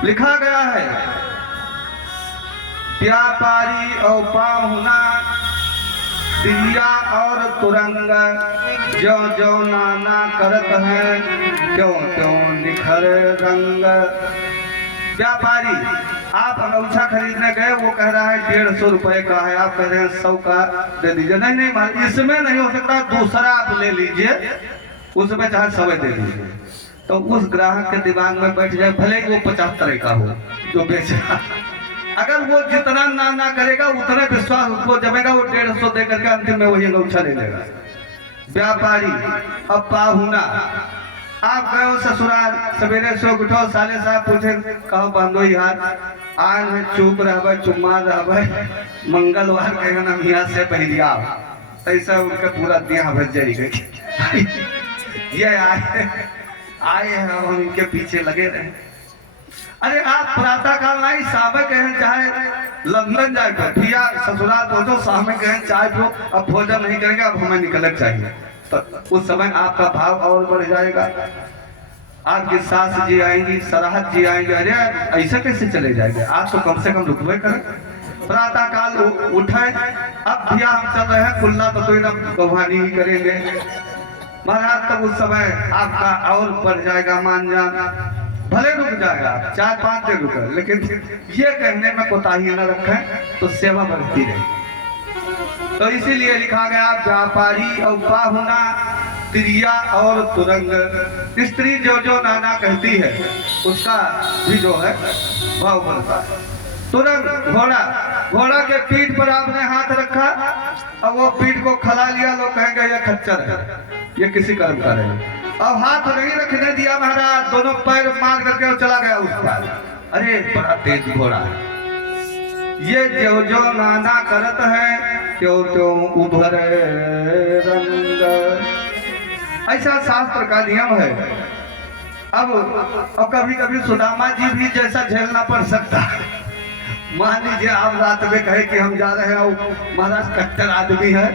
लिखा गया है व्यापारी और पाहुना दिया और तुरंग जो जो नाना करत है क्यों क्यों निखर रंग। व्यापारी आप अंगूठा खरीदने गए, वो कह रहा है 150 रुपए का है, आप कह रहे हैं 100 का दे दीजिए। नहीं नहीं इसमें नहीं हो सकता, दूसरा आप ले लीजिए, उसमें चाहे 100 दे दीजिए। तो उस ग्राहक के दिमाग में बैठ जाए, भले ही वो 75 का हो जो बेचा, अगर वो जितना ना करेगा उतना विश्वास उसको जमेगा, वो 150 दे करके अंतिम में वही अंगूठा ले लेगा। व्यापारी अब पाहुना, आप गए हो ससुराल, सवेरे से उठो, साले साहब पूछे कहो बांधो यार, आज में चुप रह चुम्मा रह मंगलवार कहेगा ना मियाँ से पहलिया, ऐसा उनका पूरा दिया भज जाएगी। ये आए हैं और उनके पीछे लगे रहे। अरे आप प्रातः काल नहीं साहब कहें चाहे लंदन जाए भैया ससुराल पहुंचो, साहब कहें चाय पियो, अब भोजन नहीं करेंगे, अब हमें निकलना चाहिए, तो उस समय आपका भाव और बढ़ जाएगा। आपकी सास जी आएंगी, सराहत जी आएंगे, अरे ऐसे कैसे चले जाएंगे, आप तो कम से कम रुकवे करें। प्रातः काल उठाए, अब भैया हम चल रहे हैं कुल्ला तो कोई ना गवानी ही करेंगे महाराज, तब उस समय आपका और बढ़ जाएगा मान जाना। भले रुक जाएगा 4-5 दिन रुके, लेकिन ये कहने में कोताही न रखें तो सेवा बढ़ती रहे। तो इसीलिए लिखा गया व्यापारी और पाहुना त्रिया और तुरंग। स्त्री जो जो नाना कहती है उसका भी जो है भाव बनता है। तुरंग घोड़ा, घोड़ा के पीठ पर आपने हाथ रखा और वो पीठ को खला लिया, लोग कहेंगे ये खच्चर है, ये किसी कर्म का है। अब हाथ नहीं रखने दिया महाराज, दोनों पैर मार करके वो चला गया उस पर। अरे बड़ा तेज घोड़ा है, ये जो जो नाना करत है त्यों त्यों उभर रंग। ऐसा शास्त्र का नियम है। अब कभी कभी सुदामा जी भी जैसा झेलना पड़ सकता है। मान लीजिए आप रात में कहे कि हम जा रहे हैं, महाराज कट्टर आदमी है,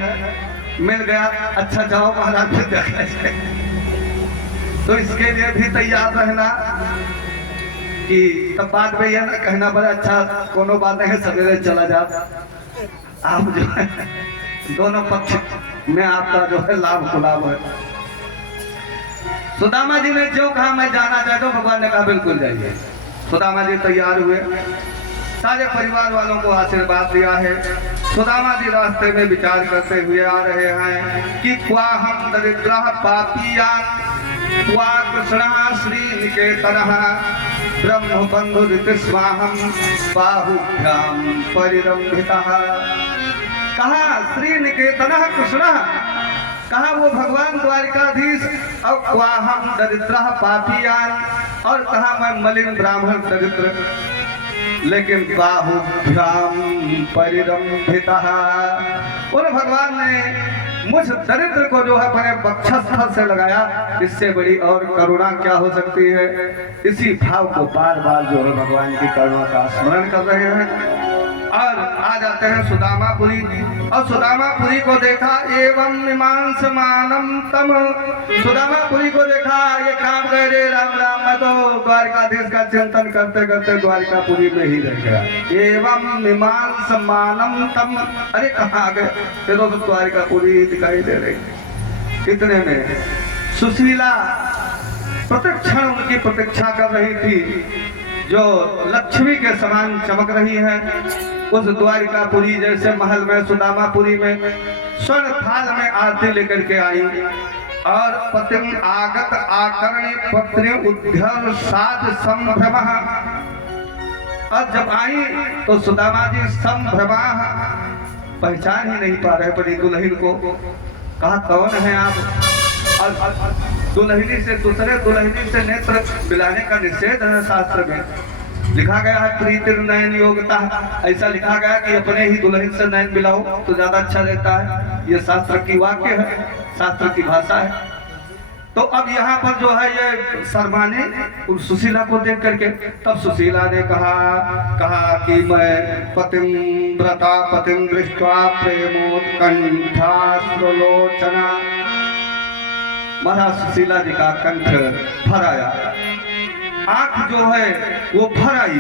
मिल गया, अच्छा जाओ महाराज फिर देखा जाए। तो इसके लिए भी तैयार रहना कि तब बात में यह ना कहना बड़ा अच्छा कोनो बात नहीं, सवेरे चला जा। आप जो है दोनों पक्ष में आपका जो है लाभ गुलाब है। सुदामा जी ने जो कहा मैं जाना चाहता हूँ, भगवान ने कहा बिल्कुल जाइए। सुदामा जी तैयार हुए, सारे परिवार वालों को आशीर्वाद दिया है। सुदामा जी रास्ते में विचार करते हुए आ रहे हैं कि क्वा हम दरिद्र पापिया क्वा कृष्ण श्री निकेतन ब्रह्म बंधु ऋतस्वाहम बाहुभ्याम परिरंभितः। कहा श्री निकेतन कृष्ण, कहा वो भगवान द्वारिकाधीश, और क्वा हम दरिद्र पापियान, और कहा मैं मलिन ब्राह्मण दरिद्र, लेकिन बाहुभ्याम परिरंभितः। उन भगवान ने मुझ दरिद्र को जो है अपने वक्षस्थल से लगाया, इससे बड़ी और करुणा क्या हो सकती है। इसी भाव को बार बार जो है भगवान की करुणा का स्मरण कर रहे हैं। और आ जाते हैं सुदामापुरी, और सुदामापुरी को देखा एवं मीमांस मानम तम। सुदामापुरी को देखा, ये काम गए रे राम राम, मैं तो द्वारिकाधीश का चिंतन करते करते द्वारिकापुरी में ही रह गया। एवं मीमांस मानम तम, अरे कहाँ आ गए, फिर तो द्वारिकापुरी दिखाई दे रही। इतने में सुशीला प्रतिक्षण उनकी प्रतीक्षा कर रही थी, जो लक्ष्मी के समान चमक रही है। उस द्वारिकापुरी जैसे महल में सुदामापुरी में स्वर्ण थाल में आरती लेकर के आई, और पतिम आगत आकर्ण्य पत्नी उद्घर साध संभ्रम। और जब आई तो सुदामा जी संभ्रमा, पहचान ही नहीं पा रहे पड़ी दुल्हन को। कहा कौन है आप? और दुल्हनी से दूसरे दुल्हनी से नेत्र मिलाने का निषेध है शास्त्र में। लिखा गया है प्रीति नयन योग्यता, ऐसा लिखा गया कि अपने ही दुल्हन से नयन मिलाओ तो ज्यादा अच्छा रहता है। ये शास्त्र की वाक्य है, शास्त्र की भाषा है। तो अब यहाँ पर जो है ये शर्मा ने उस सुशीला को देख करके, तब सुशीला ने कहा कि मैं पतिव्रता पतिं दृष्ट्वा प्रेमोत्कंठा श्रोलोचना। महाराज सुशीला जी का कंठ भर आया, आंख जो है वो भर आई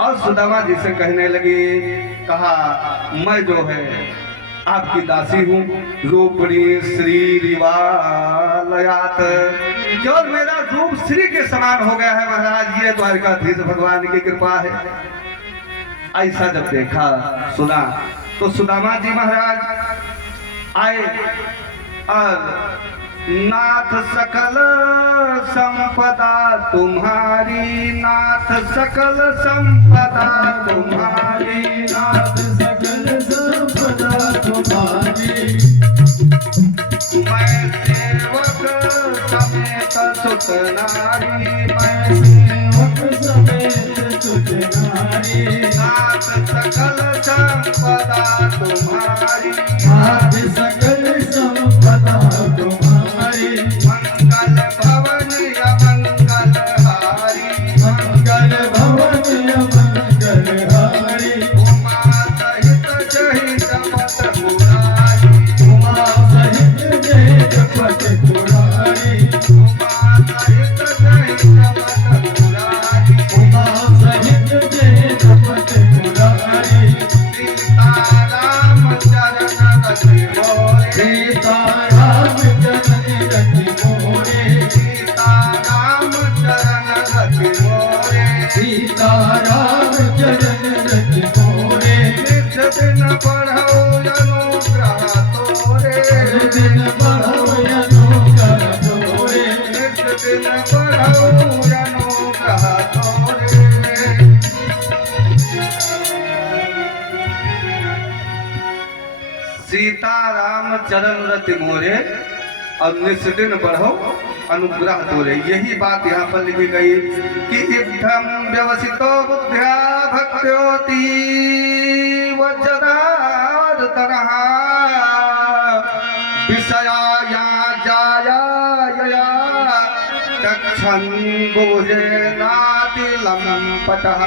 और सुदामा जी से कहने लगी, कहा मैं जो है आपकी दासी हूँ, रूपणी श्री रिवालयात, केवल मेरा रूप श्री के समान हो गया है महाराज, ये द्वारकाधीश भगवान की कृपा है। ऐसा जब देखा सुना तो सुदामा जी महाराज आए और नाथ सकल संपदा तुम्हारी, नाथ सकल संपदा तुम्हारी, नाथ सकल संपदा तुम्हारी, मैं सेवक समेत सुत नारी, मैं सेवक समेत सुत नारी, नाथ सकल संपदा तुम्हारी, नाथ सकल संपदा तुम्हारी, मंगल भवन अमंगल हारी, मंगल भवन अमंगल हारी, उमा सहित जहित पत पुरारी, उमा सहित जहित पत पुरारी, उमा सहित जहित पत पुरारी, उमा सहित जहित पत पुरारी, सीता राम चरण रति मोरे, सीता राम चरण रति मोरे, सीता राम चरण रति मोरे, सीता राम चरण रति मोरे, नित दिन बढ़ो अनुग्रह तोरे, नित दिन बढ़ो अनुग्रह तोरे, नित दिन बढ़ो अनुग्रह तोरे। सीता राम चरण रति मोरे और निस्दिन बढ़ो अनुग्रह तोरे। यही बात यहाँ पर लिखी गई कि इत्थम व्यवसितो बुद्ध्या भक्त्योति वज्रदारतरः विषयाया जाया यया चक्षन् भुजेनातिलं पटः।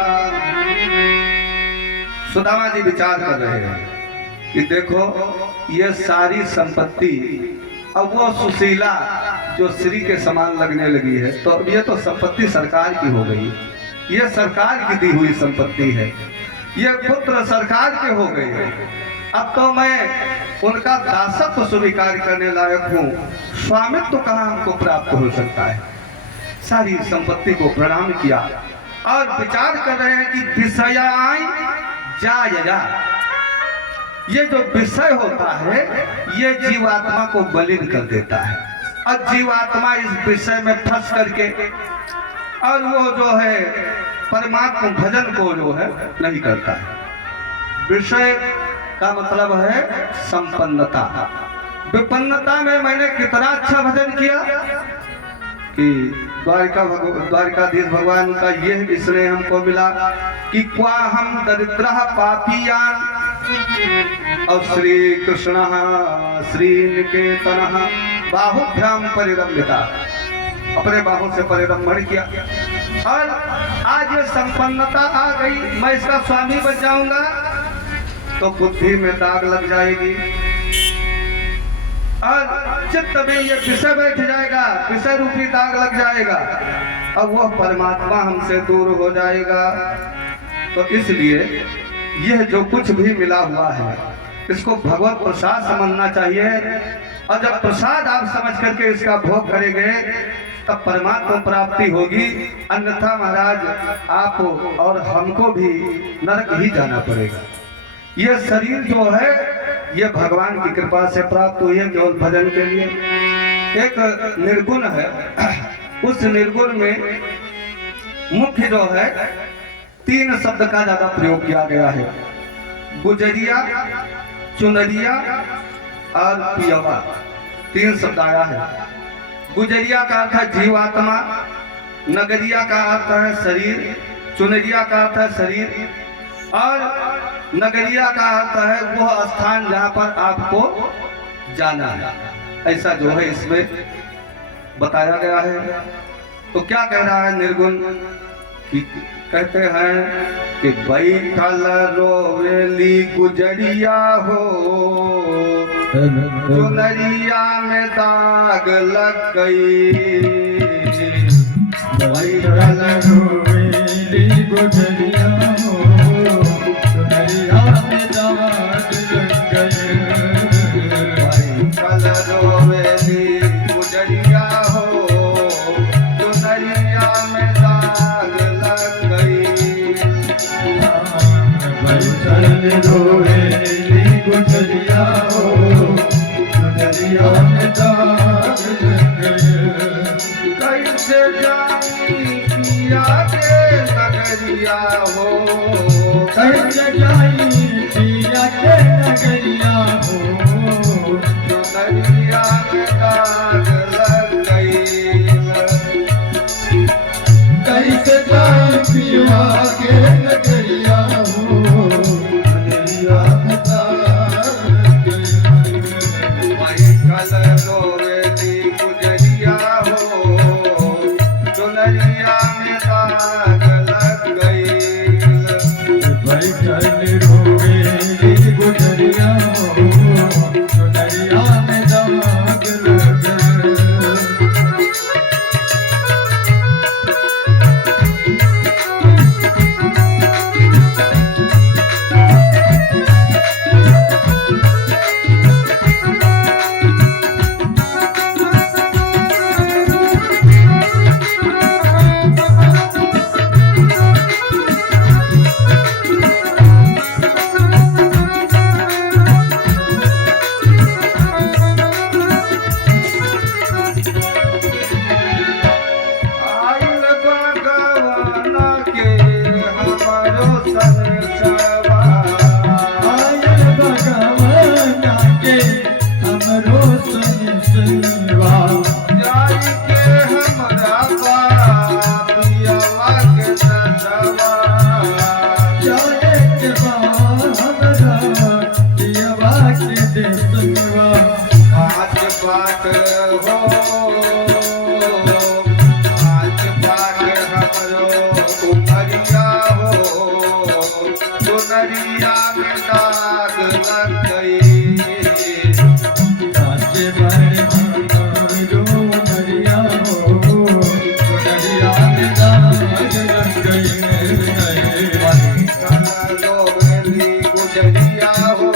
सुदामा जी विचार कर रहे हैं कि देखो ये सारी संपत्ति अब वो सुशीला जो श्री के समान लगने लगी है, तो अब ये तो संपत्ति सरकार की हो गई, ये सरकार की दी हुई संपत्ति है, ये पुत्र सरकार के हो गए हैं। अब तो मैं उनका दासत्व स्वीकार करने लायक हूँ, स्वामित्व कहाँ हमको प्राप्त हो सकता है। सारी संपत्ति को प्रणाम किया और विचार कर रहे हैं कि विषयाय जाया, ये जो विषय होता है ये जीवात्मा को मलिन कर देता है और जीवात्मा इस विषय में फंस करके और वो जो है परमात्मा भजन को जो है नहीं करता है। विषय का मतलब है संपन्नता। विपन्नता में मैंने कितना अच्छा भजन किया कि द्वारकाधीश भगवान का यह स्नेह हमको मिला कि क्वा हम दरिद्रः पापियान् और श्री कृष्ण श्रीनिकेतन बाहुभ्याम परिरम्भिता, अपने बाहों से परिरम्भण किया और आज ये संपन्नता आ गई, मैं इसका स्वामी बन जाऊंगा तो बुद्धि में दाग लग जाएगी और चित्त में ये विषय बैठ जाएगा, विषय रूपी दाग लग जाएगा और वह परमात्मा हमसे दूर हो जाएगा। तो इसलिए यह जो कुछ भी मिला हुआ है इसको भगवत प्रसाद समझना चाहिए और जब प्रसाद आप समझ करके इसका भोग करेंगे तब परमात्मा प्राप्ति होगी, अन्यथा महाराज आप और हमको भी नरक ही जाना पड़ेगा। ये शरीर जो है ये भगवान की कृपा से प्राप्त हुई है केवल भजन के लिए। एक निर्गुण है, उस निर्गुण में मुख्य जो है 3 शब्द का ज्यादा प्रयोग किया गया है, गुजरिया, चुनरिया और पियवा, 3 शब्द आया है। गुजरिया का अर्थ है जीवात्मा, नगरिया का अर्थ है शरीर, चुनरिया का अर्थ है शरीर और नगरिया का अर्थ है वह स्थान जहाँ पर आपको जाना है। ऐसा जो है इसमें बताया गया है। तो क्या कह रहा है निर्गुण कि कहते हैं कि बैठल रोवेली गुजरिया हो, चुनरिया में दाग लग गई। बैठल रोवेली गुजरिया हो, चुनरिया में दाग लग गई। बैठल रोवेली गुजरिया हो, चुनरिया में दाग लग गई। बैठल रोवेली गुजरिया हो, चुनरिया में दाग लग गई। कैसे जाई पिया के नगरिया हो, कैसे जाई पिया के नगरिया हो, चुनरिया में दाग लग गई। कैसे जाई पिया के नगरिया हो, चुनरिया में दाग लग गई। बैठल रोवेली गुजरिया हो, चुनरिया में दाग लग गई। बैठल रोवेली गुजरिया हो, चुनरिया में दाग लग गई। चुनरिया में दाग लग गई। राज्य भर रो नरिया हो, चुनरिया में दाग लग गई। रोवेली गुजरिया हो,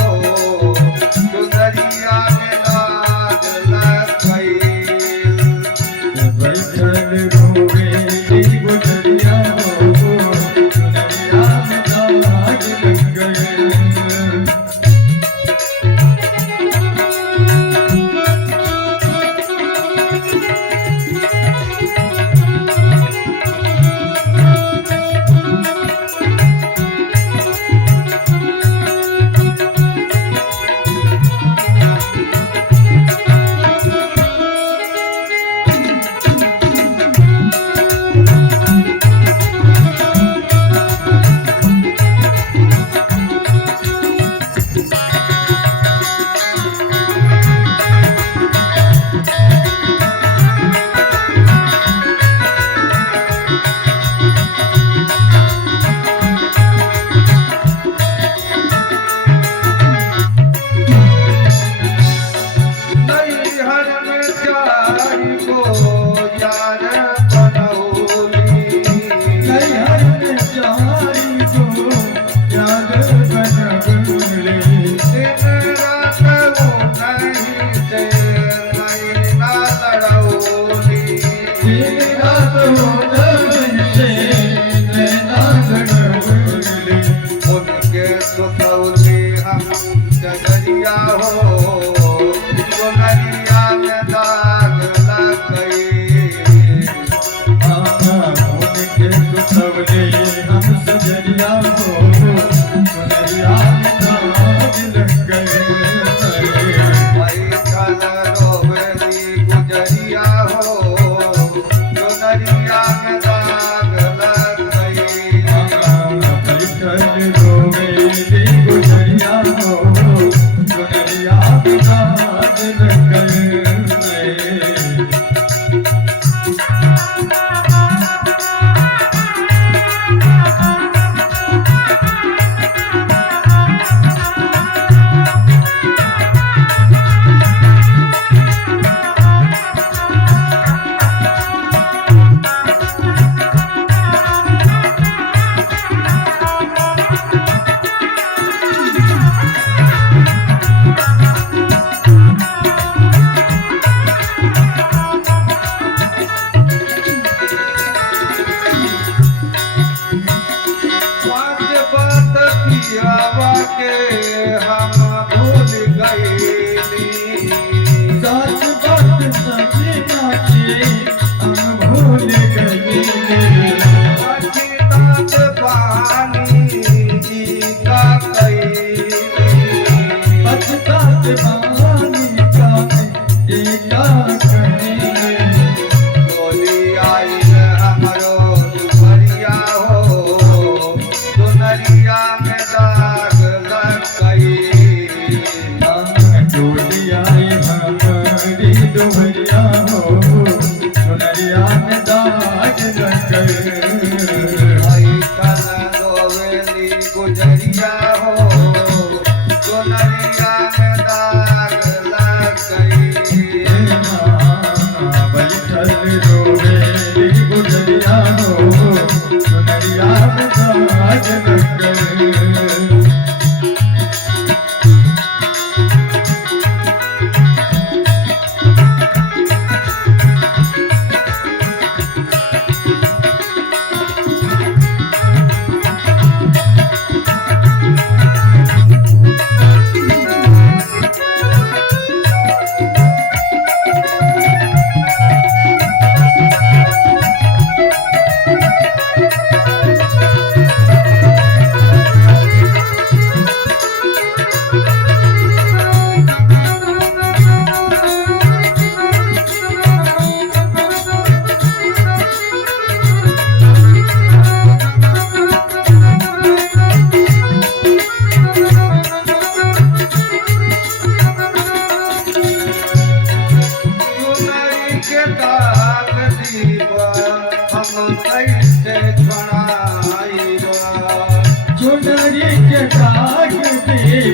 चुनरिया में दाग लग गई। बैठल रोवेली गुजरिया हो, चुनरिया में दाग लग गई।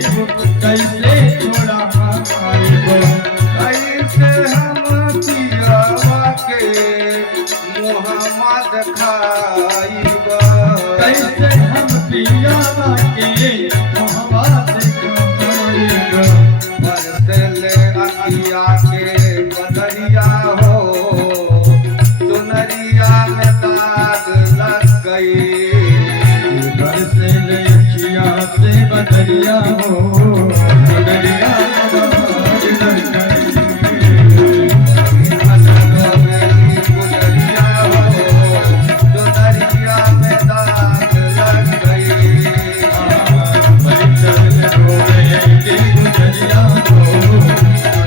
कैसे छोड़ा आइब कैसे हम पियावा के मोहम्मद खाइब कैसे हम पियावा के मोहब्बत खाइब बरसल अखिया के बदरिया हो चुनरिया में दाग लग गई बरसे लखिया से बदरिया हो बदरिया दाग लग गई गुजरिया हो चुनरिया में दाग लग गई बरसे रोएगी गुजरिया हो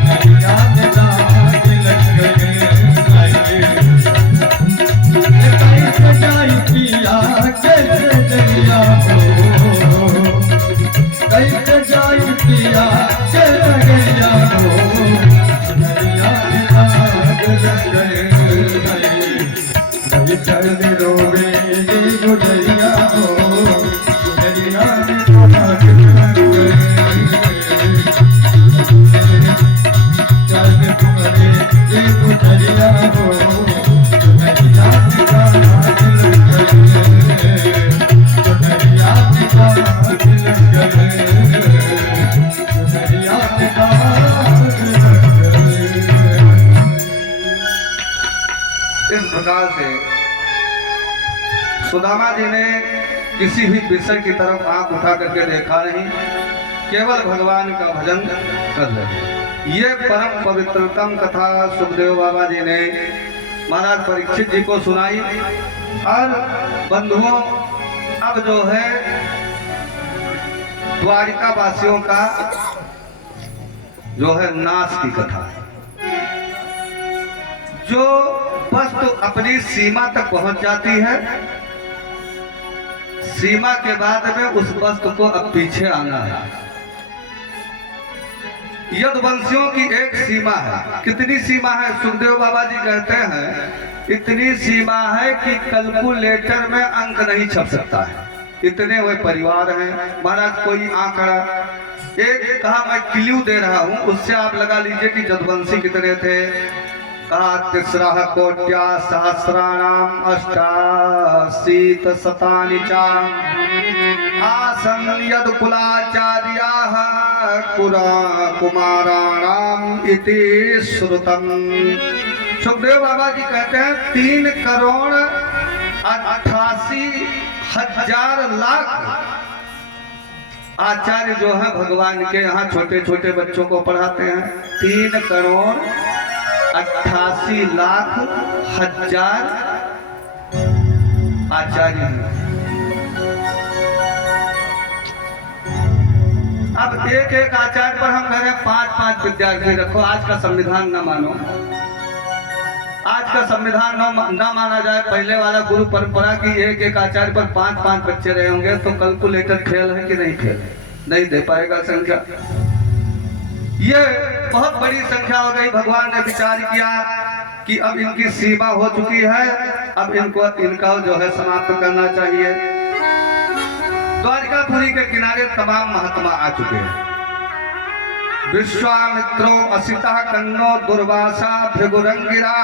बदरिया दाग लग गई कैसे जाई पिया कैसे जरिया हो कैसे जाई पिया कैसे गैया हो नरिया दाग लग गए चल रोवे गुजरिया हो गुजरिया दाग लग गए चल तुम्हारे गुजरिया हो गुजरिया दाग लग गए गुजरिया दाग लग गए गुजरिया दाग लग गए इस प्रकार से सुदामा जी ने किसी भी विषय की तरफ आंख उठा करके देखा नहीं, केवल भगवान का भजन कर रहे। ये परम पवित्रतम कथा सुखदेव बाबा जी ने महाराज परीक्षित जी को सुनाई। और बंधुओं, अब जो है द्वारिका वासियों का जो है नाश की कथा है। जो वस्तु अपनी सीमा तक पहुंच जाती है, सीमा के बाद में उस वस्तु को अब पीछे आना है। यदुवंशियों की एक सीमा है। कितनी सीमा है? सुखदेव बाबा जी कहते हैं इतनी सीमा है कि कैलकुलेटर में अंक नहीं छप सकता है, इतने वे परिवार हैं। महाराज कोई आंकड़ा एक कहा, मैं क्ल्यू दे रहा हूं, उससे आप लगा लीजिए कि यदुवंशी कितने थे। कहा तिस्रः कोट्या सहस्राणाम अष्टाशीत शतानि च आसन् यदुकुलाचार्याः कुमाराणाम इति श्रुतम्। सुखदेव बाबा जी कहते हैं 3,88,00,000 आचार्य जो है भगवान के यहाँ छोटे छोटे बच्चों को पढ़ाते हैं। 3,88,00,000 आचार्य हैं। अब एक एक आचार्य पर हम कह रहे हैं 5-5 विद्यार्थी रखो। आज का संविधान न मानो, आज का संविधान न माना जाए। पहले वाला गुरु परंपरा की एक एक आचार्य पर 5-5 बच्चे रहे होंगे तो कैलकुलेटर फेल है कि नहीं फेल? नहीं दे पाएगा संख्या। ये बहुत बड़ी संख्या हो गई। भगवान ने विचार किया कि अब इनकी सीमा हो चुकी है, अब इनका जो है समाप्त करना चाहिए। द्वारिकापुरी के किनारे तमाम महात्मा आ चुके हैं। विश्वामित्रो असिता कन्नो दुर्वासा भृगुरंगिरा।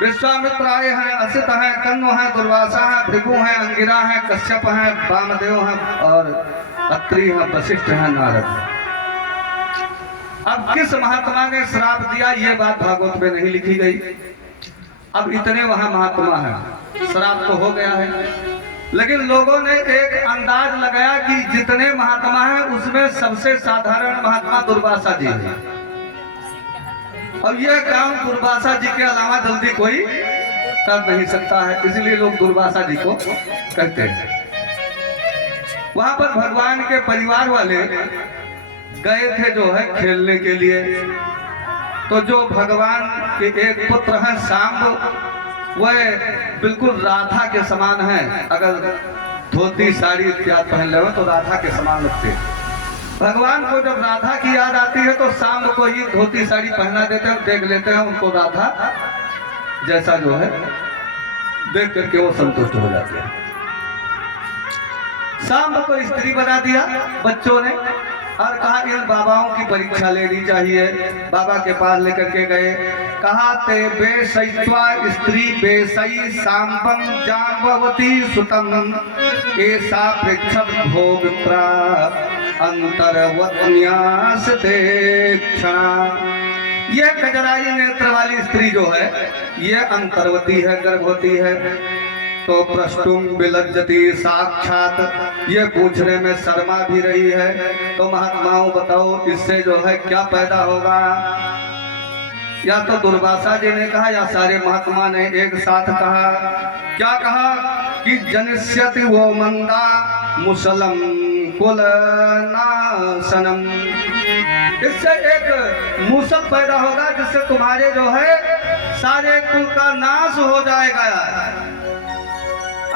विश्वामित्र आए हैं, असित है, कन्नो है, दुर्वासा है, भृगु है, अंगिरा है, कश्यप है, वामदेव है और अत्रि है, वशिष्ठ है, नारद। अब किस महात्मा ने श्राप दिया ये बात भागवत में नहीं लिखी गई। अब इतने वहां महात्मा हैं, श्राप तो हो गया है, लेकिन लोगों ने एक अंदाज लगाया कि जितने महात्मा हैं उसमें सबसे साधारण महात्मा दुर्वासा जी हैं और यह काम दुर्वासा जी के अलावा जल्दी कोई कर नहीं सकता है, इसलिए लोग दुर्वासा जी को कहते हैं। वहां पर भगवान के परिवार वाले गए थे जो है खेलने के लिए। तो जो भगवान के एक पुत्र हैं सांब, वह बिल्कुल राधा के समान है। अगर धोती साड़ी इत्यादि पहन ले तो राधा के समान लगते हैं। भगवान को जब राधा की याद आती है तो सांब को ही धोती साड़ी पहना देते हैं, देख लेते हैं उनको राधा जैसा जो है देख करके वो संतुष्ट हो जाते हैं। सांब को स्त्री बना दिया बच्चों ने और कहा इन बाबाओं की परीक्षा लेनी चाहिए। बाबा के पास लेकर के गए, कहा ते बेसैत्वा स्त्री बेसई सांबम जाम्बवती सुतम ऐसा पृक्षत भोग अंतरवन्यास देक्षणा। ये कजराई नेत्र वाली स्त्री जो है ये अंतर्वती है, गर्भवती है। तो प्रष्टुम विलज्जति साक्षात, ये पूछने में शर्मा भी रही है। तो महात्माओं बताओ इससे जो है क्या पैदा होगा? या तो दुर्वासा जी ने कहा या सारे महात्मा ने एक साथ कहा। क्या कहा कि जनिष्यति वो मंदा मुसलम कुल नाशनम, इससे एक मूसल पैदा होगा जिससे तुम्हारे जो है सारे कुल का नाश हो जाएगा।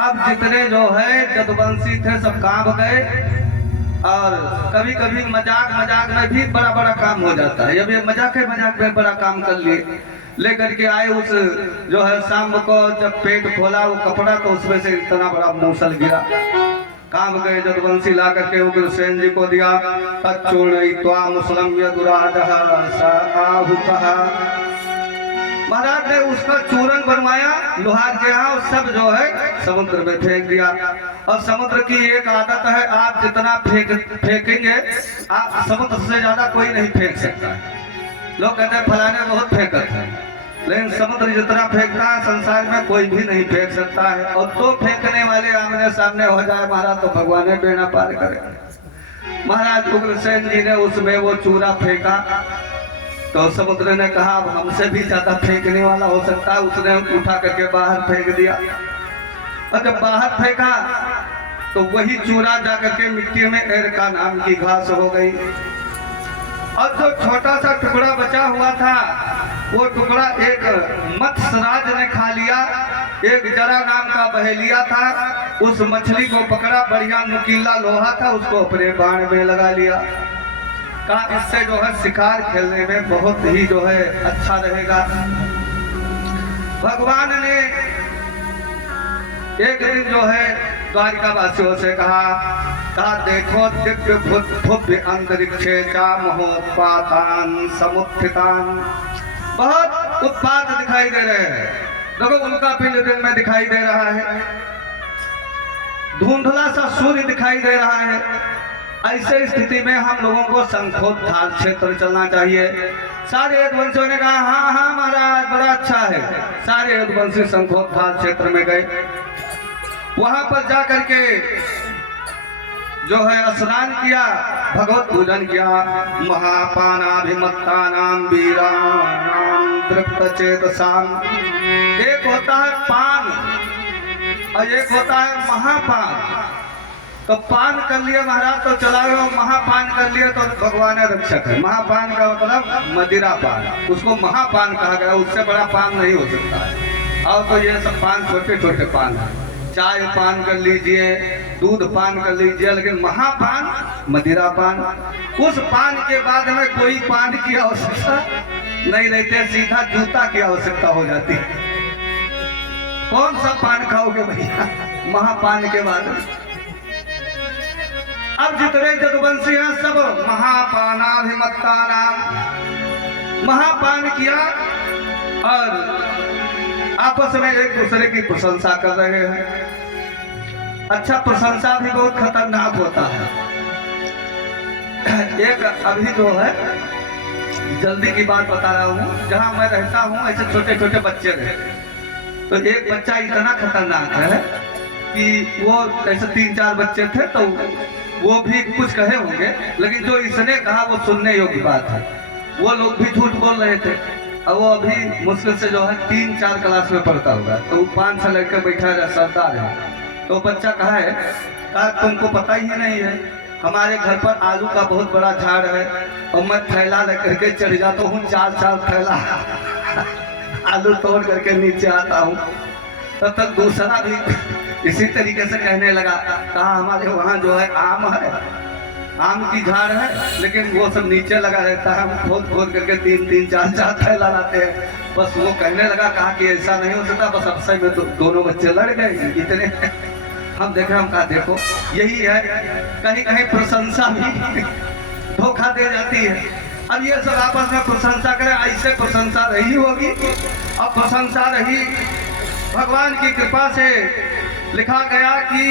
अब जितने जो है जदुवंशी थे सब कांप गए, और कभी कभी मजाक मजाक में भी बड़ा बड़ा काम हो जाता है। अब ये मजाक में बड़ा काम कर लिए, लेकर के आए उस जो है सांब को, जब पेट खोला वो कपड़ा तो उसमें से इतना बड़ा मूसल गिरा। कांप गए जदुवंशी ला करके उग्रसेन जी को दिया। तच्चूर्णयित्वा मुसलम यदुराजः स आहुतः, महाराज ने उसका चूरन बनवाया लोहार के यहाँ, और सब जो है समुद्र में फेंक दिया। और समुद्र की एक आदत है, आप जितना फेंकेंगे आप समुद्र से ज्यादा कोई नहीं फेंक सकता है। लोग कहते हैं फलाने बहुत फेंकते हैं, लेकिन समुद्र जितना फेंकता है संसार में कोई भी नहीं फेंक सकता है। और दो फेंकने वाले आमने सामने हो जाए महाराज तो भगवान ने बेड़ा पार करे। महाराज उग्रसेन जी ने उसमें वो चूरा फेंका तो समुद्र ने कहा अब हमसे भी ज्यादा फेंकने वाला हो सकता है। उसने उठा करके बाहर फेंक दिया, और जब बाहर फेंका तो वही चूरा जाकर के मिट्टी में एरका नाम की घास हो गई। और जो छोटा सा टुकड़ा बचा हुआ था वो टुकड़ा एक मत्स्यराज ने खा लिया। एक जरा नाम का बहेलिया था, उस मछली को पकड़ा, बढ़िया नुकीला लोहा था, उसको अपने बाण में लगा लिया। कहा इससे जो है शिकार खेलने में बहुत ही जो है अच्छा रहेगा। भगवान ने एक दिन जो है द्वारिका वासियों से कहा देखो दिव्य भव्य अंतरिक्षे चा महोत्पातान समुत्थितान, बहुत उत्पात दिखाई दे रहे हैं। देखो उनका पिंड दिन में दिखाई दे रहा है, धुंधला सा सूर्य दिखाई दे रहा है। ऐसे स्थिति में हम लोगों को शंखोद्धार क्षेत्र चलना चाहिए। सारे यदुवंशियों ने कहा हाँ हाँ महाराज बड़ा अच्छा है। सारे यदुवंशी शंखोद्धार क्षेत्र में गए, वहां पर जाकर के जो है स्नान किया, भगवत पूजन किया। महापानाभिमत्ता नाम वीराणाम तृप्त चेतसाम, एक होता है पान और एक होता है महापान। तो पान कर लिए महाराज तो चला गया, महापान कर लिए तो भगवान रक्षक है। महापान का मतलब मदिरा पान, उसको महापान कहा गया, उससे बड़ा पान नहीं हो सकता है। और तो ये सब पान छोटे छोटे पान है, चाय पान कर लीजिए, दूध पान कर लीजिए, लेकिन महापान मदिरा पान, उस पान के बाद में कोई पान की आवश्यकता नहीं रहती, सीधा जूता की आवश्यकता हो जाती है। कौन सा पान खाओगे भैया महापान के बाद? अब जितने जदुवंशी हैं सब महापानाभिमत्ता नाम, महापान किया और आपस में एक दूसरे की प्रशंसा कर रहे हैं। अच्छा, प्रशंसा भी बहुत खतरनाक होता है। एक अभी जो है जल्दी की बात बता रहा हूँ, जहाँ मैं रहता हूँ ऐसे छोटे छोटे बच्चे रहते। तो एक बच्चा इतना खतरनाक है कि वो ऐसे 3-4 बच्चे थे, तो वो भी कुछ कहे होंगे, लेकिन जो इसने कहा वो सुनने योग्य बात है। वो लोग भी झूठ बोल रहे थे, और वो अभी मुश्किल से जो है 3-4 क्लास में पढ़ता होगा। तो वो 5 साल लड़के बैठा है, सरदार है। तो बच्चा कहा है कहा तुमको पता ही नहीं है, हमारे घर पर आलू का बहुत बड़ा झाड़ है, और मैं थैला लेकर के चढ़ जाता हूँ, 4 थैला आलू तोड़ करके नीचे आता हूँ। तब तक दूसरा भी इसी तरीके से कहने लगा, कहा हमारे वहाँ जो है आम है, आम की झाड़ है, लेकिन वो सब नीचे लगा रहता है, हम खोद खोद करके 3-3, 4-4 थैला लाते हैं। बस वो कहने लगा, कहा कि ऐसा नहीं हो सकता, बस अफसर में दोनों बच्चे लड़ गए इतने। हम देखे, हम कहा देखो यही है, कहीं कहीं प्रशंसा भी धोखा दे जाती है। अब ये सब आपस में प्रशंसा करें, ऐसे प्रशंसा रही होगी। अब प्रशंसा रही, भगवान की कृपा से लिखा गया कि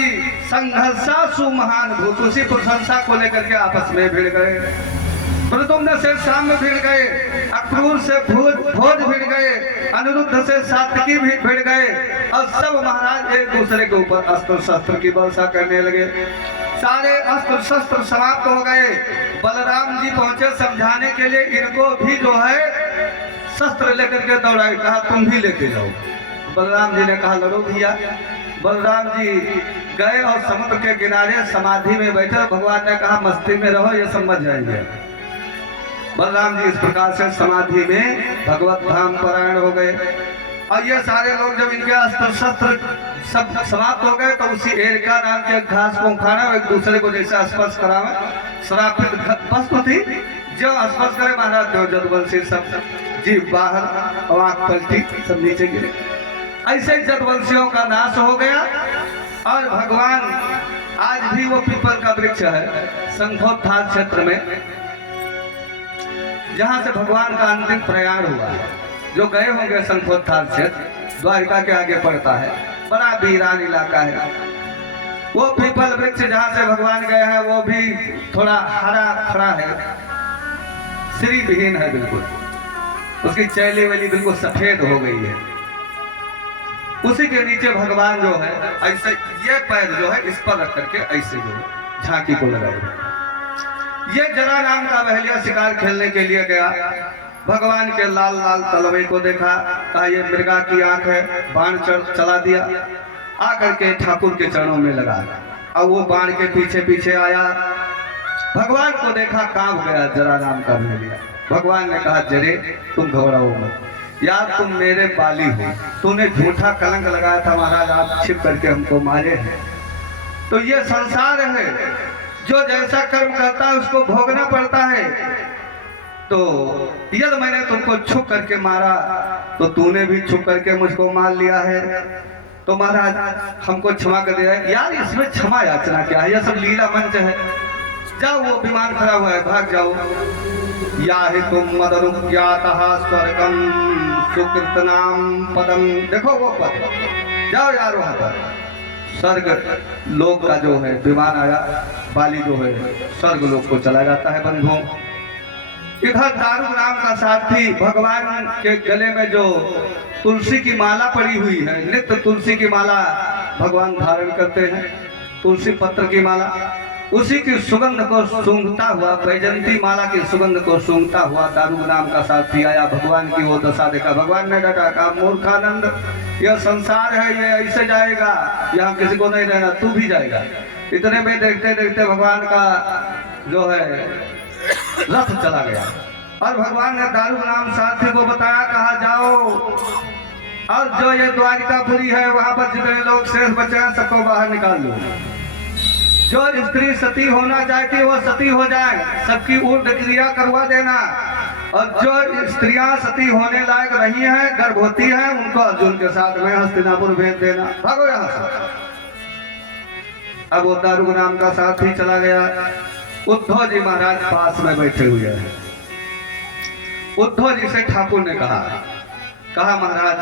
संघर्षा सुमहान भूत, उसी प्रशंसा को लेकर के आपस में भिड़ गए। प्रद्युम्न से साम्य भिड़ गए, अक्रूर से भोज भिड़ गए, अनिरुद्ध से सात्विकी भी भिड़ गए और सब महाराज एक दूसरे के ऊपर अस्त्र शस्त्र की वर्षा करने लगे। सारे अस्त्र शस्त्र समाप्त हो गए। बलराम जी पहुंचे समझाने के लिए, इनको भी जो है शस्त्र लेकर के दौड़ाए, कहा तुम भी लेके जाओ। बलराम जी ने कहा लड़ो भैया। बलराम जी गए और समुद्र के किनारे समाधि में बैठे। भगवान ने कहा मस्ती में रहो, ये समझ जाएंगे। बलराम जी इस प्रकार से समाधि में भगवत धाम परायण हो गए। और ये सारे लोग जब इनके अस्त्र शस्त्र सब समाप्त हो गए तो उसी एरिका नाम के घास को खाना, एक दूसरे को जैसे स्पर्श करावे, श्रापित वस्तु थी, जो स्पर्श करे महाराज जो जदवंशी सब जीव बाहर और आंख पलटी, सब नीचे गिरे। ऐसे जदवंशियों का नाश हो गया। और भगवान आज भी वो पीपल का वृक्ष है शंखोत्थान क्षेत्र में, जहां से भगवान का अंतिम प्रयाण हुआ है। जो गए होंगे शंखोत्थान क्षेत्र द्वारिका के आगे पड़ता है, बड़ा वीरान इलाका है। वो पीपल वृक्ष जहां से भगवान गए हैं वो भी थोड़ा हरा खड़ा है, श्री विहीन है बिल्कुल, उसकी चैली वेली बिल्कुल सफेद हो गई है। उसी के नीचे भगवान जो है ऐसे ये पैर जो है इस पर रख करके ऐसे जो है झांकी को लगाए। ये जरा नाम का बहलिया शिकार खेलने के लिए गया। भगवान के लाल लाल तलवे को देखा, कहा ये मृगा की आंख है, बाण चला दिया, आकर के ठाकुर के चरणों में लगा। और वो बाण के पीछे पीछे आया, भगवान को देखा, कांप गया जरा नाम का बहलिया। भगवान ने कहा जरे तुम घबराओ मत, यार तुम मेरे बाली हो, तूने झूठा कलंक लगाया था महाराज, आप छिप करके हमको मारे हैं। तो ये संसार है, जो जैसा कर्म करता है उसको भोगना पड़ता है। तो यदि मैंने तुमको छुप करके मारा तो तूने भी छुप करके मुझको मार लिया है, तो महाराज हमको क्षमा कर दिया। यार इसमें क्षमा याचना क्या है, यह सब लीला मंच है। जाओ, वो विमान खड़ा हुआ है, भाग जाओ। या ही तुम मदनुज्ञातः स्वर्गम सुकृतनाम पदम, देखो वो पद, जाओ यार वहां पर स्वर्ग लोक का जो है विमान आया, बाली जो है स्वर्ग लोक को चला जाता है बंधुओं। इधर दारू नाम का साथी भगवान के गले में जो तुलसी की माला पड़ी हुई है, नित्य तुलसी की माला भगवान धारण करते हैं, तुलसी पत्र की माला, उसी की सुगंध को सूंघता हुआ, वैजंती माला की सुगंध को सूंघता हुआ दारू नाम का साथी आया। भगवान की वो दशा देखा, भगवान ने डांटा, कहा मूर्खानंद, यह संसार है, ये ऐसे जाएगा, यहाँ किसी को नहीं रहना, तू भी जाएगा। इतने में देखते देखते भगवान का जो है रथ चला गया। और भगवान ने दारू नाम साथी को बताया, कहा जाओ और जो ये द्वारिकापुरी है वहां पर जितने लोग शेष बचे हैं सबको बाहर निकाल लो। जो स्त्री सती होना चाहती है वो सती हो जाए, सबकी ऊर्ध्व क्रिया करवा देना। और जो स्त्रियां सती होने लायक रही हैं, गर्भवती हैं, उनको अर्जुन के साथ में हस्तिनापुर भेज देना, भागो यहाँ से। अब वो दारू नाम का साथी चला गया। उद्धव जी महाराज पास में बैठे हुए हैं। उद्धव जी से ठाकुर ने कहा महाराज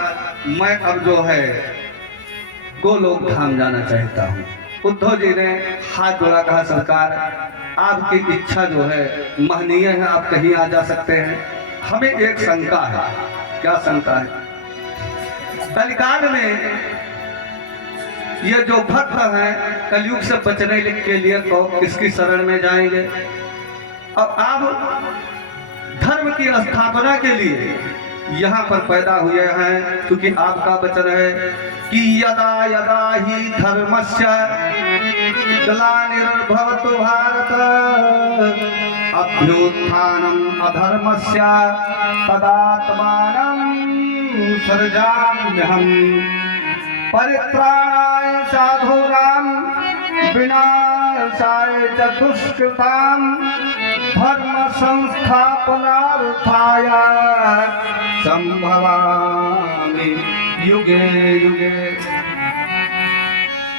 मैं अब जो है गोलोक धाम जाना चाहता हूँ। उद्धव जी ने हाथ जोड़ा, कहा सरकार आपकी इच्छा जो है महनीय है, आप कहीं आ जा सकते हैं। हमें एक शंका है। क्या शंका है? कलिकाल में ये जो भक्त हैं कलयुग से बचने के लिए किसकी शरण में जाएंगे? अब आप धर्म की स्थापना के लिए यहाँ पर पैदा हुए हैं, क्योंकि आपका वचन है कि यदा यदा ही धर्मस्य ग्लानिर्भवतु भारत अभ्युत्थानम् अधर्मस्य तदात्मानं सृजाम्यहम् परित्राणाय साधूनां विनाशाय च दुष्कृतां धर्म संस्थापनार्थाय संभवामि युगे युगे।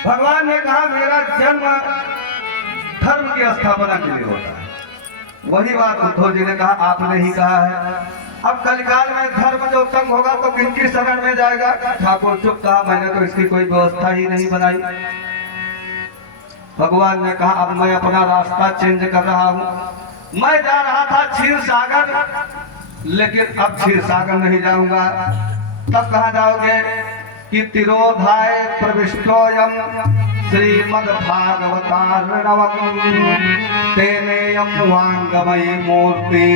भगवान ने कहा मेरा जन्म धर्म की स्थापना के लिए होता है। वही बात उद्धव जी ने कहा, आपने ही कहा है। अब कलिकाल में धर्म जो तंग होगा तो किनकी शरण में जाएगा? ठाकुर चुप कहा, मैंने तो इसकी कोई व्यवस्था ही नहीं बनाई। भगवान ने कहा, अब मैं अपना रास्ता चेंज कर रहा हूँ। मैं जा रहा था क्षीर सागर, लेकिन अब क्षीर सागर नहीं जाऊंगा। तब कहाँ जाओगे? कि तिरोधाय प्रविष्टोयम श्रीमद्भागवतार्णवम् तेनेयं वाङ्गमयी मूर्ति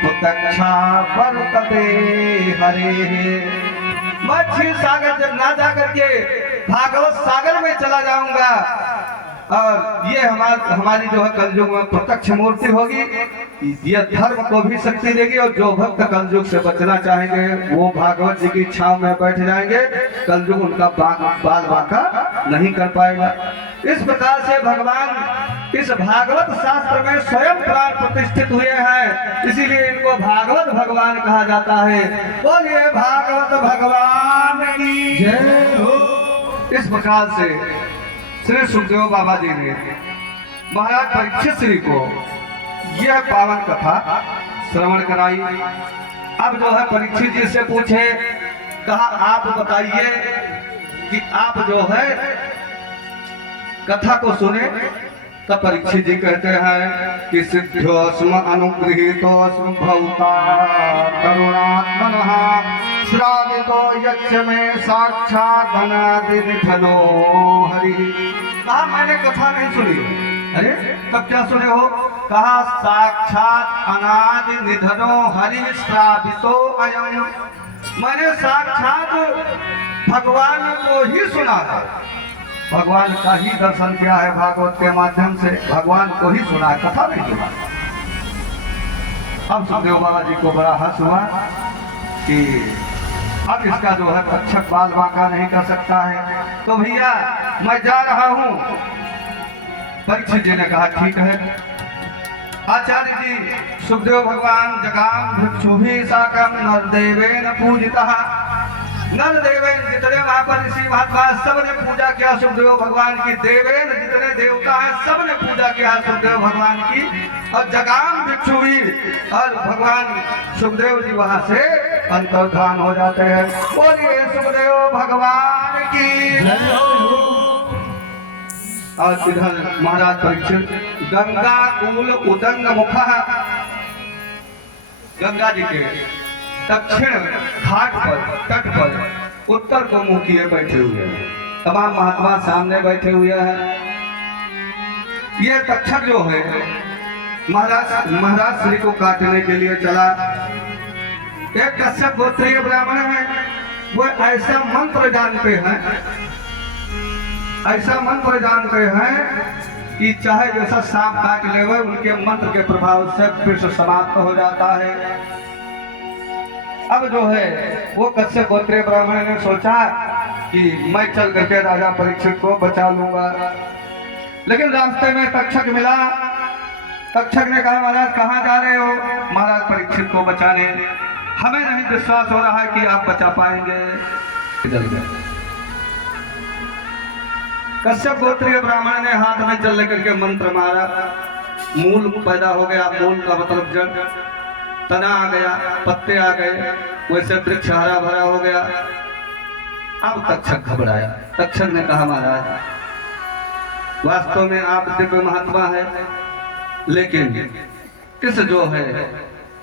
प्रत्यक्षा वर्तते हरे। मैं क्षीर सागर जब ना जा करके भागवत सागर में चला जाऊंगा, और ये हमारी जो है कलयुग में प्रत्यक्ष मूर्ति होगी, ये धर्म को भी शक्ति देगी। और जो भक्त कलयुग से बचना चाहेंगे वो भागवत जी की छांव में बैठ जाएंगे, कलयुग उनका बाल बांका नहीं कर पाएगा। इस प्रकार से भगवान इस भागवत शास्त्र में स्वयं प्राण प्रतिष्ठित हुए हैं, इसीलिए इनको भागवत भगवान कहा जाता है। बोलिए भागवत भगवान की जय हो। इस प्रकार से श्री सुखदेव बाबा जी ने महाराज परीक्षित श्री को यह पावन कथा श्रवण कराई। अब जो है परीक्षित जी से पूछे, कहा आप बताइए कि आप जो है कथा को सुने। तब परीक्षित जी कहते हैं कि सिद्ध्योस्म अनुगृहीतोस्म भवता करुणात्मनः श्रावितो यच्च में साक्षात् अनादि निधनो हरि। कहा मैंने कथा नहीं सुनी। अरे तब क्या सुने हो? कहा साक्षात् अनादि निधनो हरि श्रावितो अयम्। मैंने साक्षात भगवान को ही सुना है, भगवान का ही दर्शन किया है भागवत के माध्यम से, भगवान को ही सुना है, कथा नहीं सुना। अब सुखदेव बाबा जी को बड़ा हंस हुआ कि अब इसका जो है रक्षक बाल बांका नहीं कर सकता है, तो भैया मैं जा रहा हूं। परीक्षित जी ने कहा ठीक है। आचार्य जी सुखदेव भगवान जगाम भिक्षुभि साकम नरदेवेन पूजितः। नरदेवेन जितने वहां पर ऋषि महात्मा सबने पूजा किया सुखदेव भगवान की, देवेन जितने देवता हैं सबने पूजा किया सुखदेव भगवान की, और जगाम भिक्षुभि, और भगवान सुखदेव जी वहां से अंतर्धान हो जाते हैं। बोलिए सुखदेव भगवान की जय हो। और इधर महाराज परीक्षित गंगा कूल उदंग मुख, गंगा जी के दक्षिण घाट पर तट पर उत्तर को मुंह किए बैठे हुए हैं। तमाम महात्मा सामने बैठे हुए हैं। ये तक्षक जो है महाराज श्री को काटने के लिए चला। एक कश्यप गोत्रीय ब्राह्मण है, वो ऐसा मंत्र जानते हैं, ऐसा मंत्र जानते हैं कि चाहे जैसा सांप काट ले, उनके मंत्र के प्रभाव से विश्व समाप्त हो जाता है। अब जो है वो कश्यप गोत्रीय ब्राह्मण ने सोचा कि मैं चल करके राजा परीक्षित को बचा लूंगा, लेकिन रास्ते में तक्षक मिला। तक्षक ने कहा महाराज कहाँ जा रहे हो? महाराज परीक्षित को बचाने। हमें नहीं विश्वास हो रहा है कि आप बचा पाएंगे। कश्यप गोत्रीय ब्राह्मण ने हाथ में जल लेकर के मंत्र मारा, मूल पैदा हो गया। मूल का मतलब जड़, तना आ गया, पत्ते आ गए, वैसे वृक्ष हरा भरा हो गया। अब तक्षक घबराया। तक्षक ने कहा महाराज वास्तव में आप दिव्य महात्मा है, लेकिन इस जो है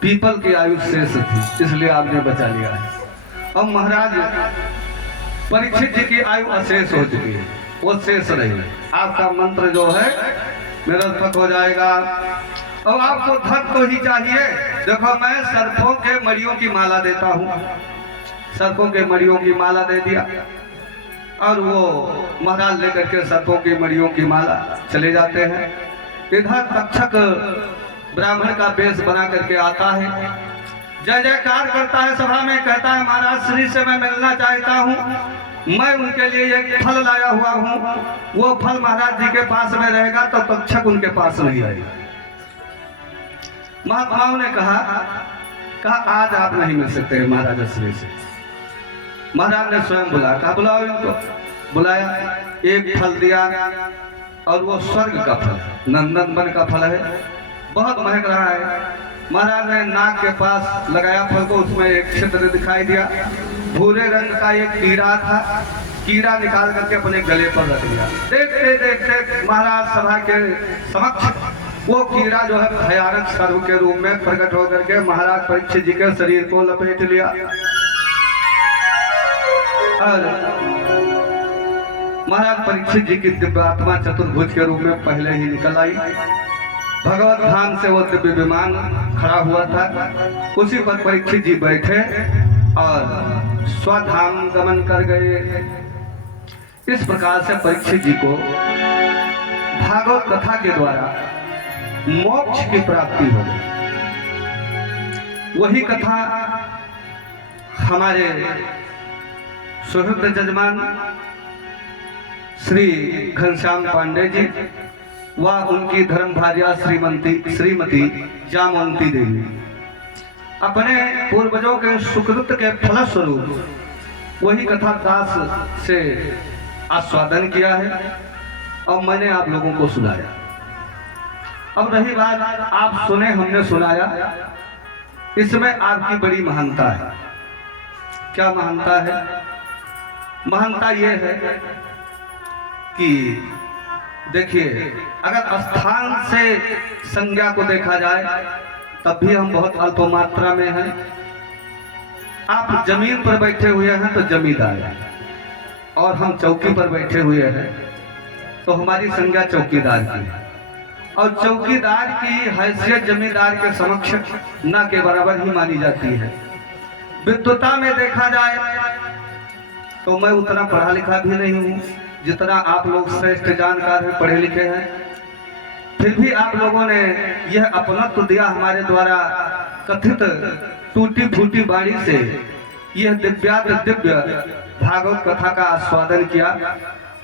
पीपल की आयु शेष थी, इसलिए आपने बचा लिया है। और महाराज परीक्षित जी की आयु अशेष हो चुकी है, वो शेष रही। आपका मंत्र जो है निरर्थक हो जाएगा, और आपको धन तो ही चाहिए। देखो मैं सर्पों के मड़ियों की माला देता हूँ। सर्पों के मड़ियों की माला दे दिया, और वो महाराज लेकर के सर्पों की मड़ियों की माला चले जाते हैं। इधर तक्षक ब्राह्मण का वेश बना करके आता है, जय जयकार करता है सभा में, कहता है महाराज श्री से मैं मिलना चाहता हूँ, मैं उनके लिए एक फल लाया हुआ हूँ, वो फल महाराज जी के पास में रहेगा। तो तक्षक उनके पास नहीं आएगा। महात्माओं ने कहा आज आप नहीं मिल सकते महाराज श्री से। महाराज ने स्वयं बुलाया, कहा बुलाओ इनको। बुलाया, एक फल दिया, और वो स्वर्ग का फल, नंदन वन का फल है, बहुत महक रहा है। महाराज ने नाक के पास लगाया फल को, उसमें एक छिद्र दिखाई दिया। भूरे रंग का एक कीड़ा था, कीड़ा निकाल करके अपने गले पर रख लिया। देखते देखते महाराज सभा के समक्ष वो कीड़ा जो है भयानक सर्व के रूप में प्रकट होकर के महाराज परीक्षित जी के शरीर को लपेट लिया। और महाराज परीक्षित जी की दिव्य आत्मा चतुर्भुज के रूप में पहले ही निकल आई। भगवत धाम से वो दिव्य विमान खड़ा हुआ था, उसी पर परीक्षित जी बैठे और स्वधाम गमन कर गए। इस प्रकार से परीक्षित जी को भागवत कथा के द्वारा मोक्ष की प्राप्ति हो गई। वही कथा हमारे सुहृद जजमान श्री घनश्याम पांडे जी व उनकी धर्म भार्या श्रीमती जामवंती देवी अपने पूर्वजों के सुकृत के फलस्वरूप वही कथा दास से आस्वादन किया है और मैंने आप लोगों को सुनाया। अब रही बात आप सुने, हमने सुनाया, इसमें आपकी बड़ी महानता है। क्या महानता है? महानता यह है कि देखिए, अगर स्थान से संज्ञा को देखा जाए तब भी हम बहुत अल्प मात्रा में हैं। आप जमीन पर बैठे हुए हैं तो जमींदार हैं, और हम चौकी पर बैठे हुए हैं तो हमारी संज्ञा चौकीदार की है। और चौकीदार की हैसियत जमींदार के समक्ष न के बराबर ही मानी जाती है। विद्वता में देखा जाए तो मैं उतना पढ़ा लिखा भी नहीं हूँ जितना आप लोग श्रेष्ठ जानकार हैं, पढ़े लिखे हैं। फिर भी आप लोगों ने यह अपनत्व दिया हमारे द्वारा कथित टूटी फूटी वाणी से यह दिव्य भागवत कथा का आस्वादन किया।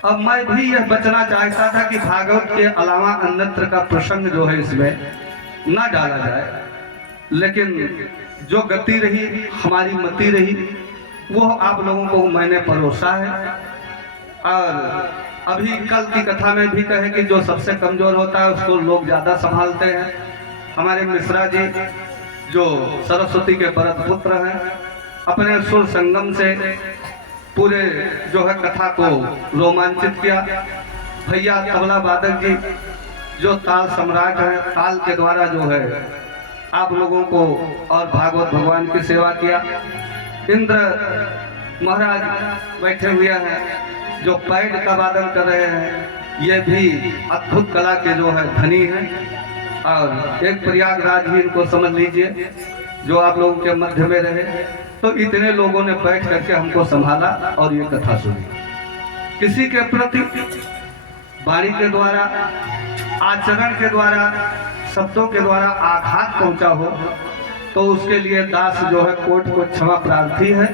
अब मैं भी यह बचना चाहता था कि भागवत के अलावा अन्यत्र का प्रसंग जो है इसमें ना डाला जाए, लेकिन जो गति रही, हमारी मति रही, वो आप लोगों को मैंने परोसा है। और अभी कल की कथा में भी कहे कि जो सबसे कमजोर होता है उसको लोग ज्यादा संभालते हैं। हमारे मिश्रा जी जो सरस्वती के भरत पुत्र हैं, अपने सुर संगम से पूरे जो है कथा को रोमांचित किया। भैया तबला वादक जी जो ताल सम्राट है, ताल के द्वारा जो है आप लोगों को और भागवत भगवान की सेवा किया। इंद्र महाराज बैठे हुए हैं जो पैड का वादन कर रहे हैं, ये भी अद्भुत कला के जो है धनी हैं। और एक प्रयागराज भी इनको समझ लीजिए जो आप लोगों के मध्य में रहे। तो इतने लोगों ने बैठ करके हमको संभाला और ये कथा सुनी। किसी के प्रति वाणी के द्वारा, आचरण के द्वारा, शब्दों के द्वारा आघात पहुंचा हो तो उसके लिए दास जो है कोट को क्षमा प्रार्थी है।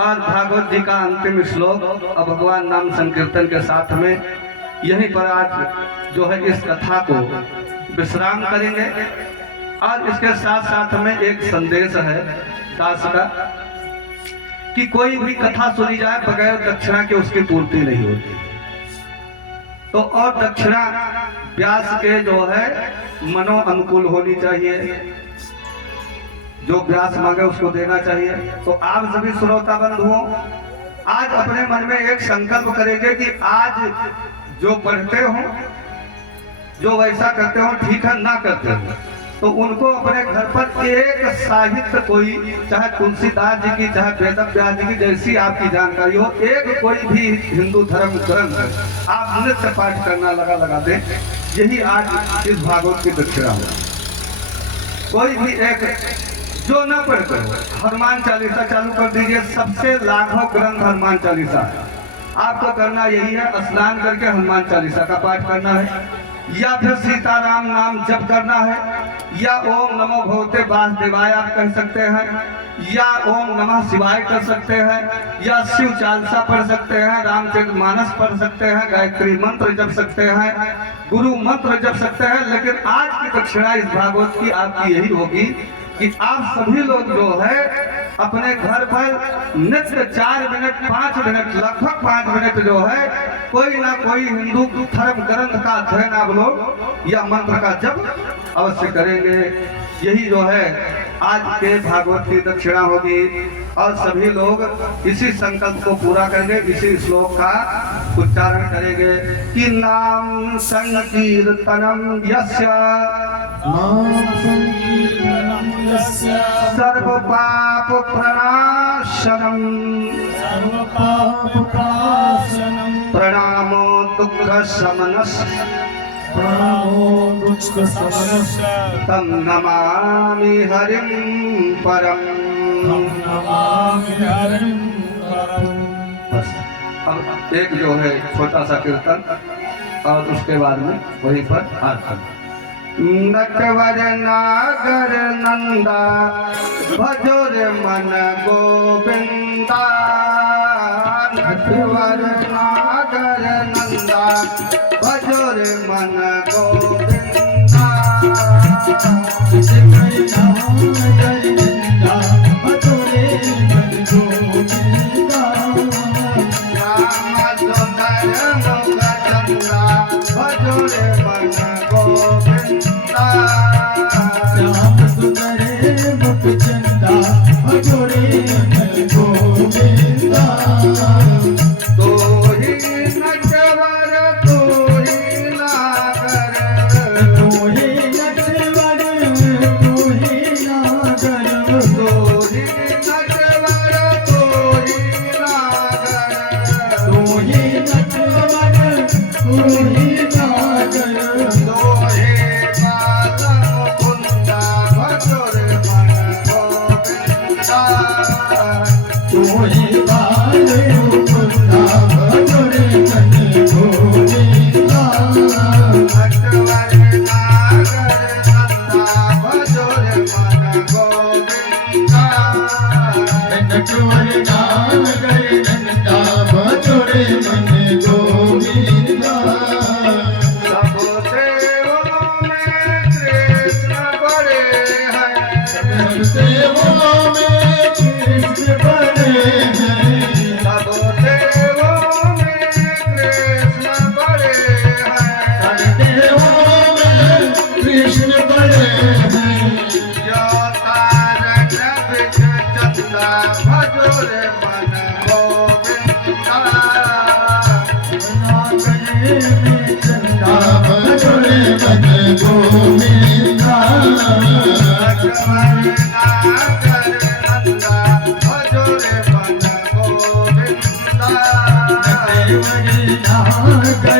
और भागवत जी का अंतिम श्लोक और भगवान नाम संकीर्तन के साथ में यहीं पर आज जो है इस कथा को विश्राम करेंगे। और इसके साथ साथ में एक संदेश है दास का कि कोई भी कथा सुनी जाए बगैर दक्षिणा के उसकी पूर्ति नहीं होती। तो और दक्षिणा व्यास के जो है मनो अनुकूल होनी चाहिए, जो व्यास मांगे उसको देना चाहिए। तो आप सभी श्रोता बंधुओं आज अपने मन में एक संकल्प करेंगे कि आज जो पढ़ते हो, जो वैसा करते हो, ठीक है, ना करते हो तो उनको अपने घर पर एक साहित्य कोई, चाहे तुलसीदास जी की, चाहे वेदव्यास जी की, जैसी आपकी जानकारी हो, एक कोई भी हिंदू धर्म ग्रंथ आप नृत्य पाठ करना लगा दें। यही आज इस भागवत की दक्षिणा हो। कोई भी एक जो न पढ़ते हो, हनुमान चालीसा चालू कर दीजिए। सबसे लाखों ग्रंथ हनुमान चालीसा है। आपको करना यही है, स्नान करके हनुमान चालीसा का पाठ करना है, या फिर सीताराम नाम जप करना है, या ओम नमो भगवते वासुदेवाय आप कह सकते हैं, या ओम नमः शिवाय कर सकते हैं, या शिव चालीसा पढ़ सकते हैं, रामचरितमानस पढ़ सकते हैं, गायत्री मंत्र जप सकते हैं, गुरु मंत्र जप सकते हैं। लेकिन आज की दक्षिणा इस भागवत की आपकी यही होगी कि आप सभी लोग जो है अपने घर पर नित्य 4 मिनट 5 मिनट लगभग 5 मिनट जो है कोई ना कोई हिंदू धर्म ग्रंथ का अध्ययन आप लोग या मंत्र का जप अवश्य करेंगे। यही जो है आज के भागवत की दक्षिणा होगी और सभी लोग इसी संकल्प को पूरा करेंगे, इसी श्लोक का उच्चारण करेंगे कि नाम संकीर्तनम यस्य नाम संकीर्तनम यस्य सर्व पाप प्रणाशनम सर्व पाप प्रणाशनम प्रणामो दुःख शमनस् प्रणामो दुःख शमनस् तम नमामि हरिं परम। तं नमामि हरिं परम्। बस अब एक जो है छोटा सा कीर्तन और उसके बाद में वहीं पर आरती। नटवर नागर नंदा भजोर मन गोविंदा नटवर नागर नंदा भजोर मन गोविंदा राम सुंदर मुख चंदा भजोर मन गोविंदा श्याम सुंदरे मुख चंदा भजोरे मन गोविंदा। तो ही नटवर तो ही नागर तोहे नटवर तोहे नागर तो ही नटवर तो ही नागर तोहे नटवर तोहे नागर दोहे बालम कुंदा भजोर मन गोविंदा तोहे बाले मुकुंदा भजोरे मन गोविंदा। नटवर नागर नंदा भजोर मन गोविंदा नटवर नागर नंदा भजोरे मन गोविंदा। सब देवों में कृष्ण बड़े हैं सब देवों में कृष्ण बड़े हैं सब देवों में कृष्ण बड़े हैं सब देवों में कृष्ण बड़े हैं। जो तारक बिच चंदा भजोर मन गोविंदा नागरे में चंदा भजोरे मन गोविंदा। नटवर नागर नंदा भजोर मन गोविंदा नटवर नागर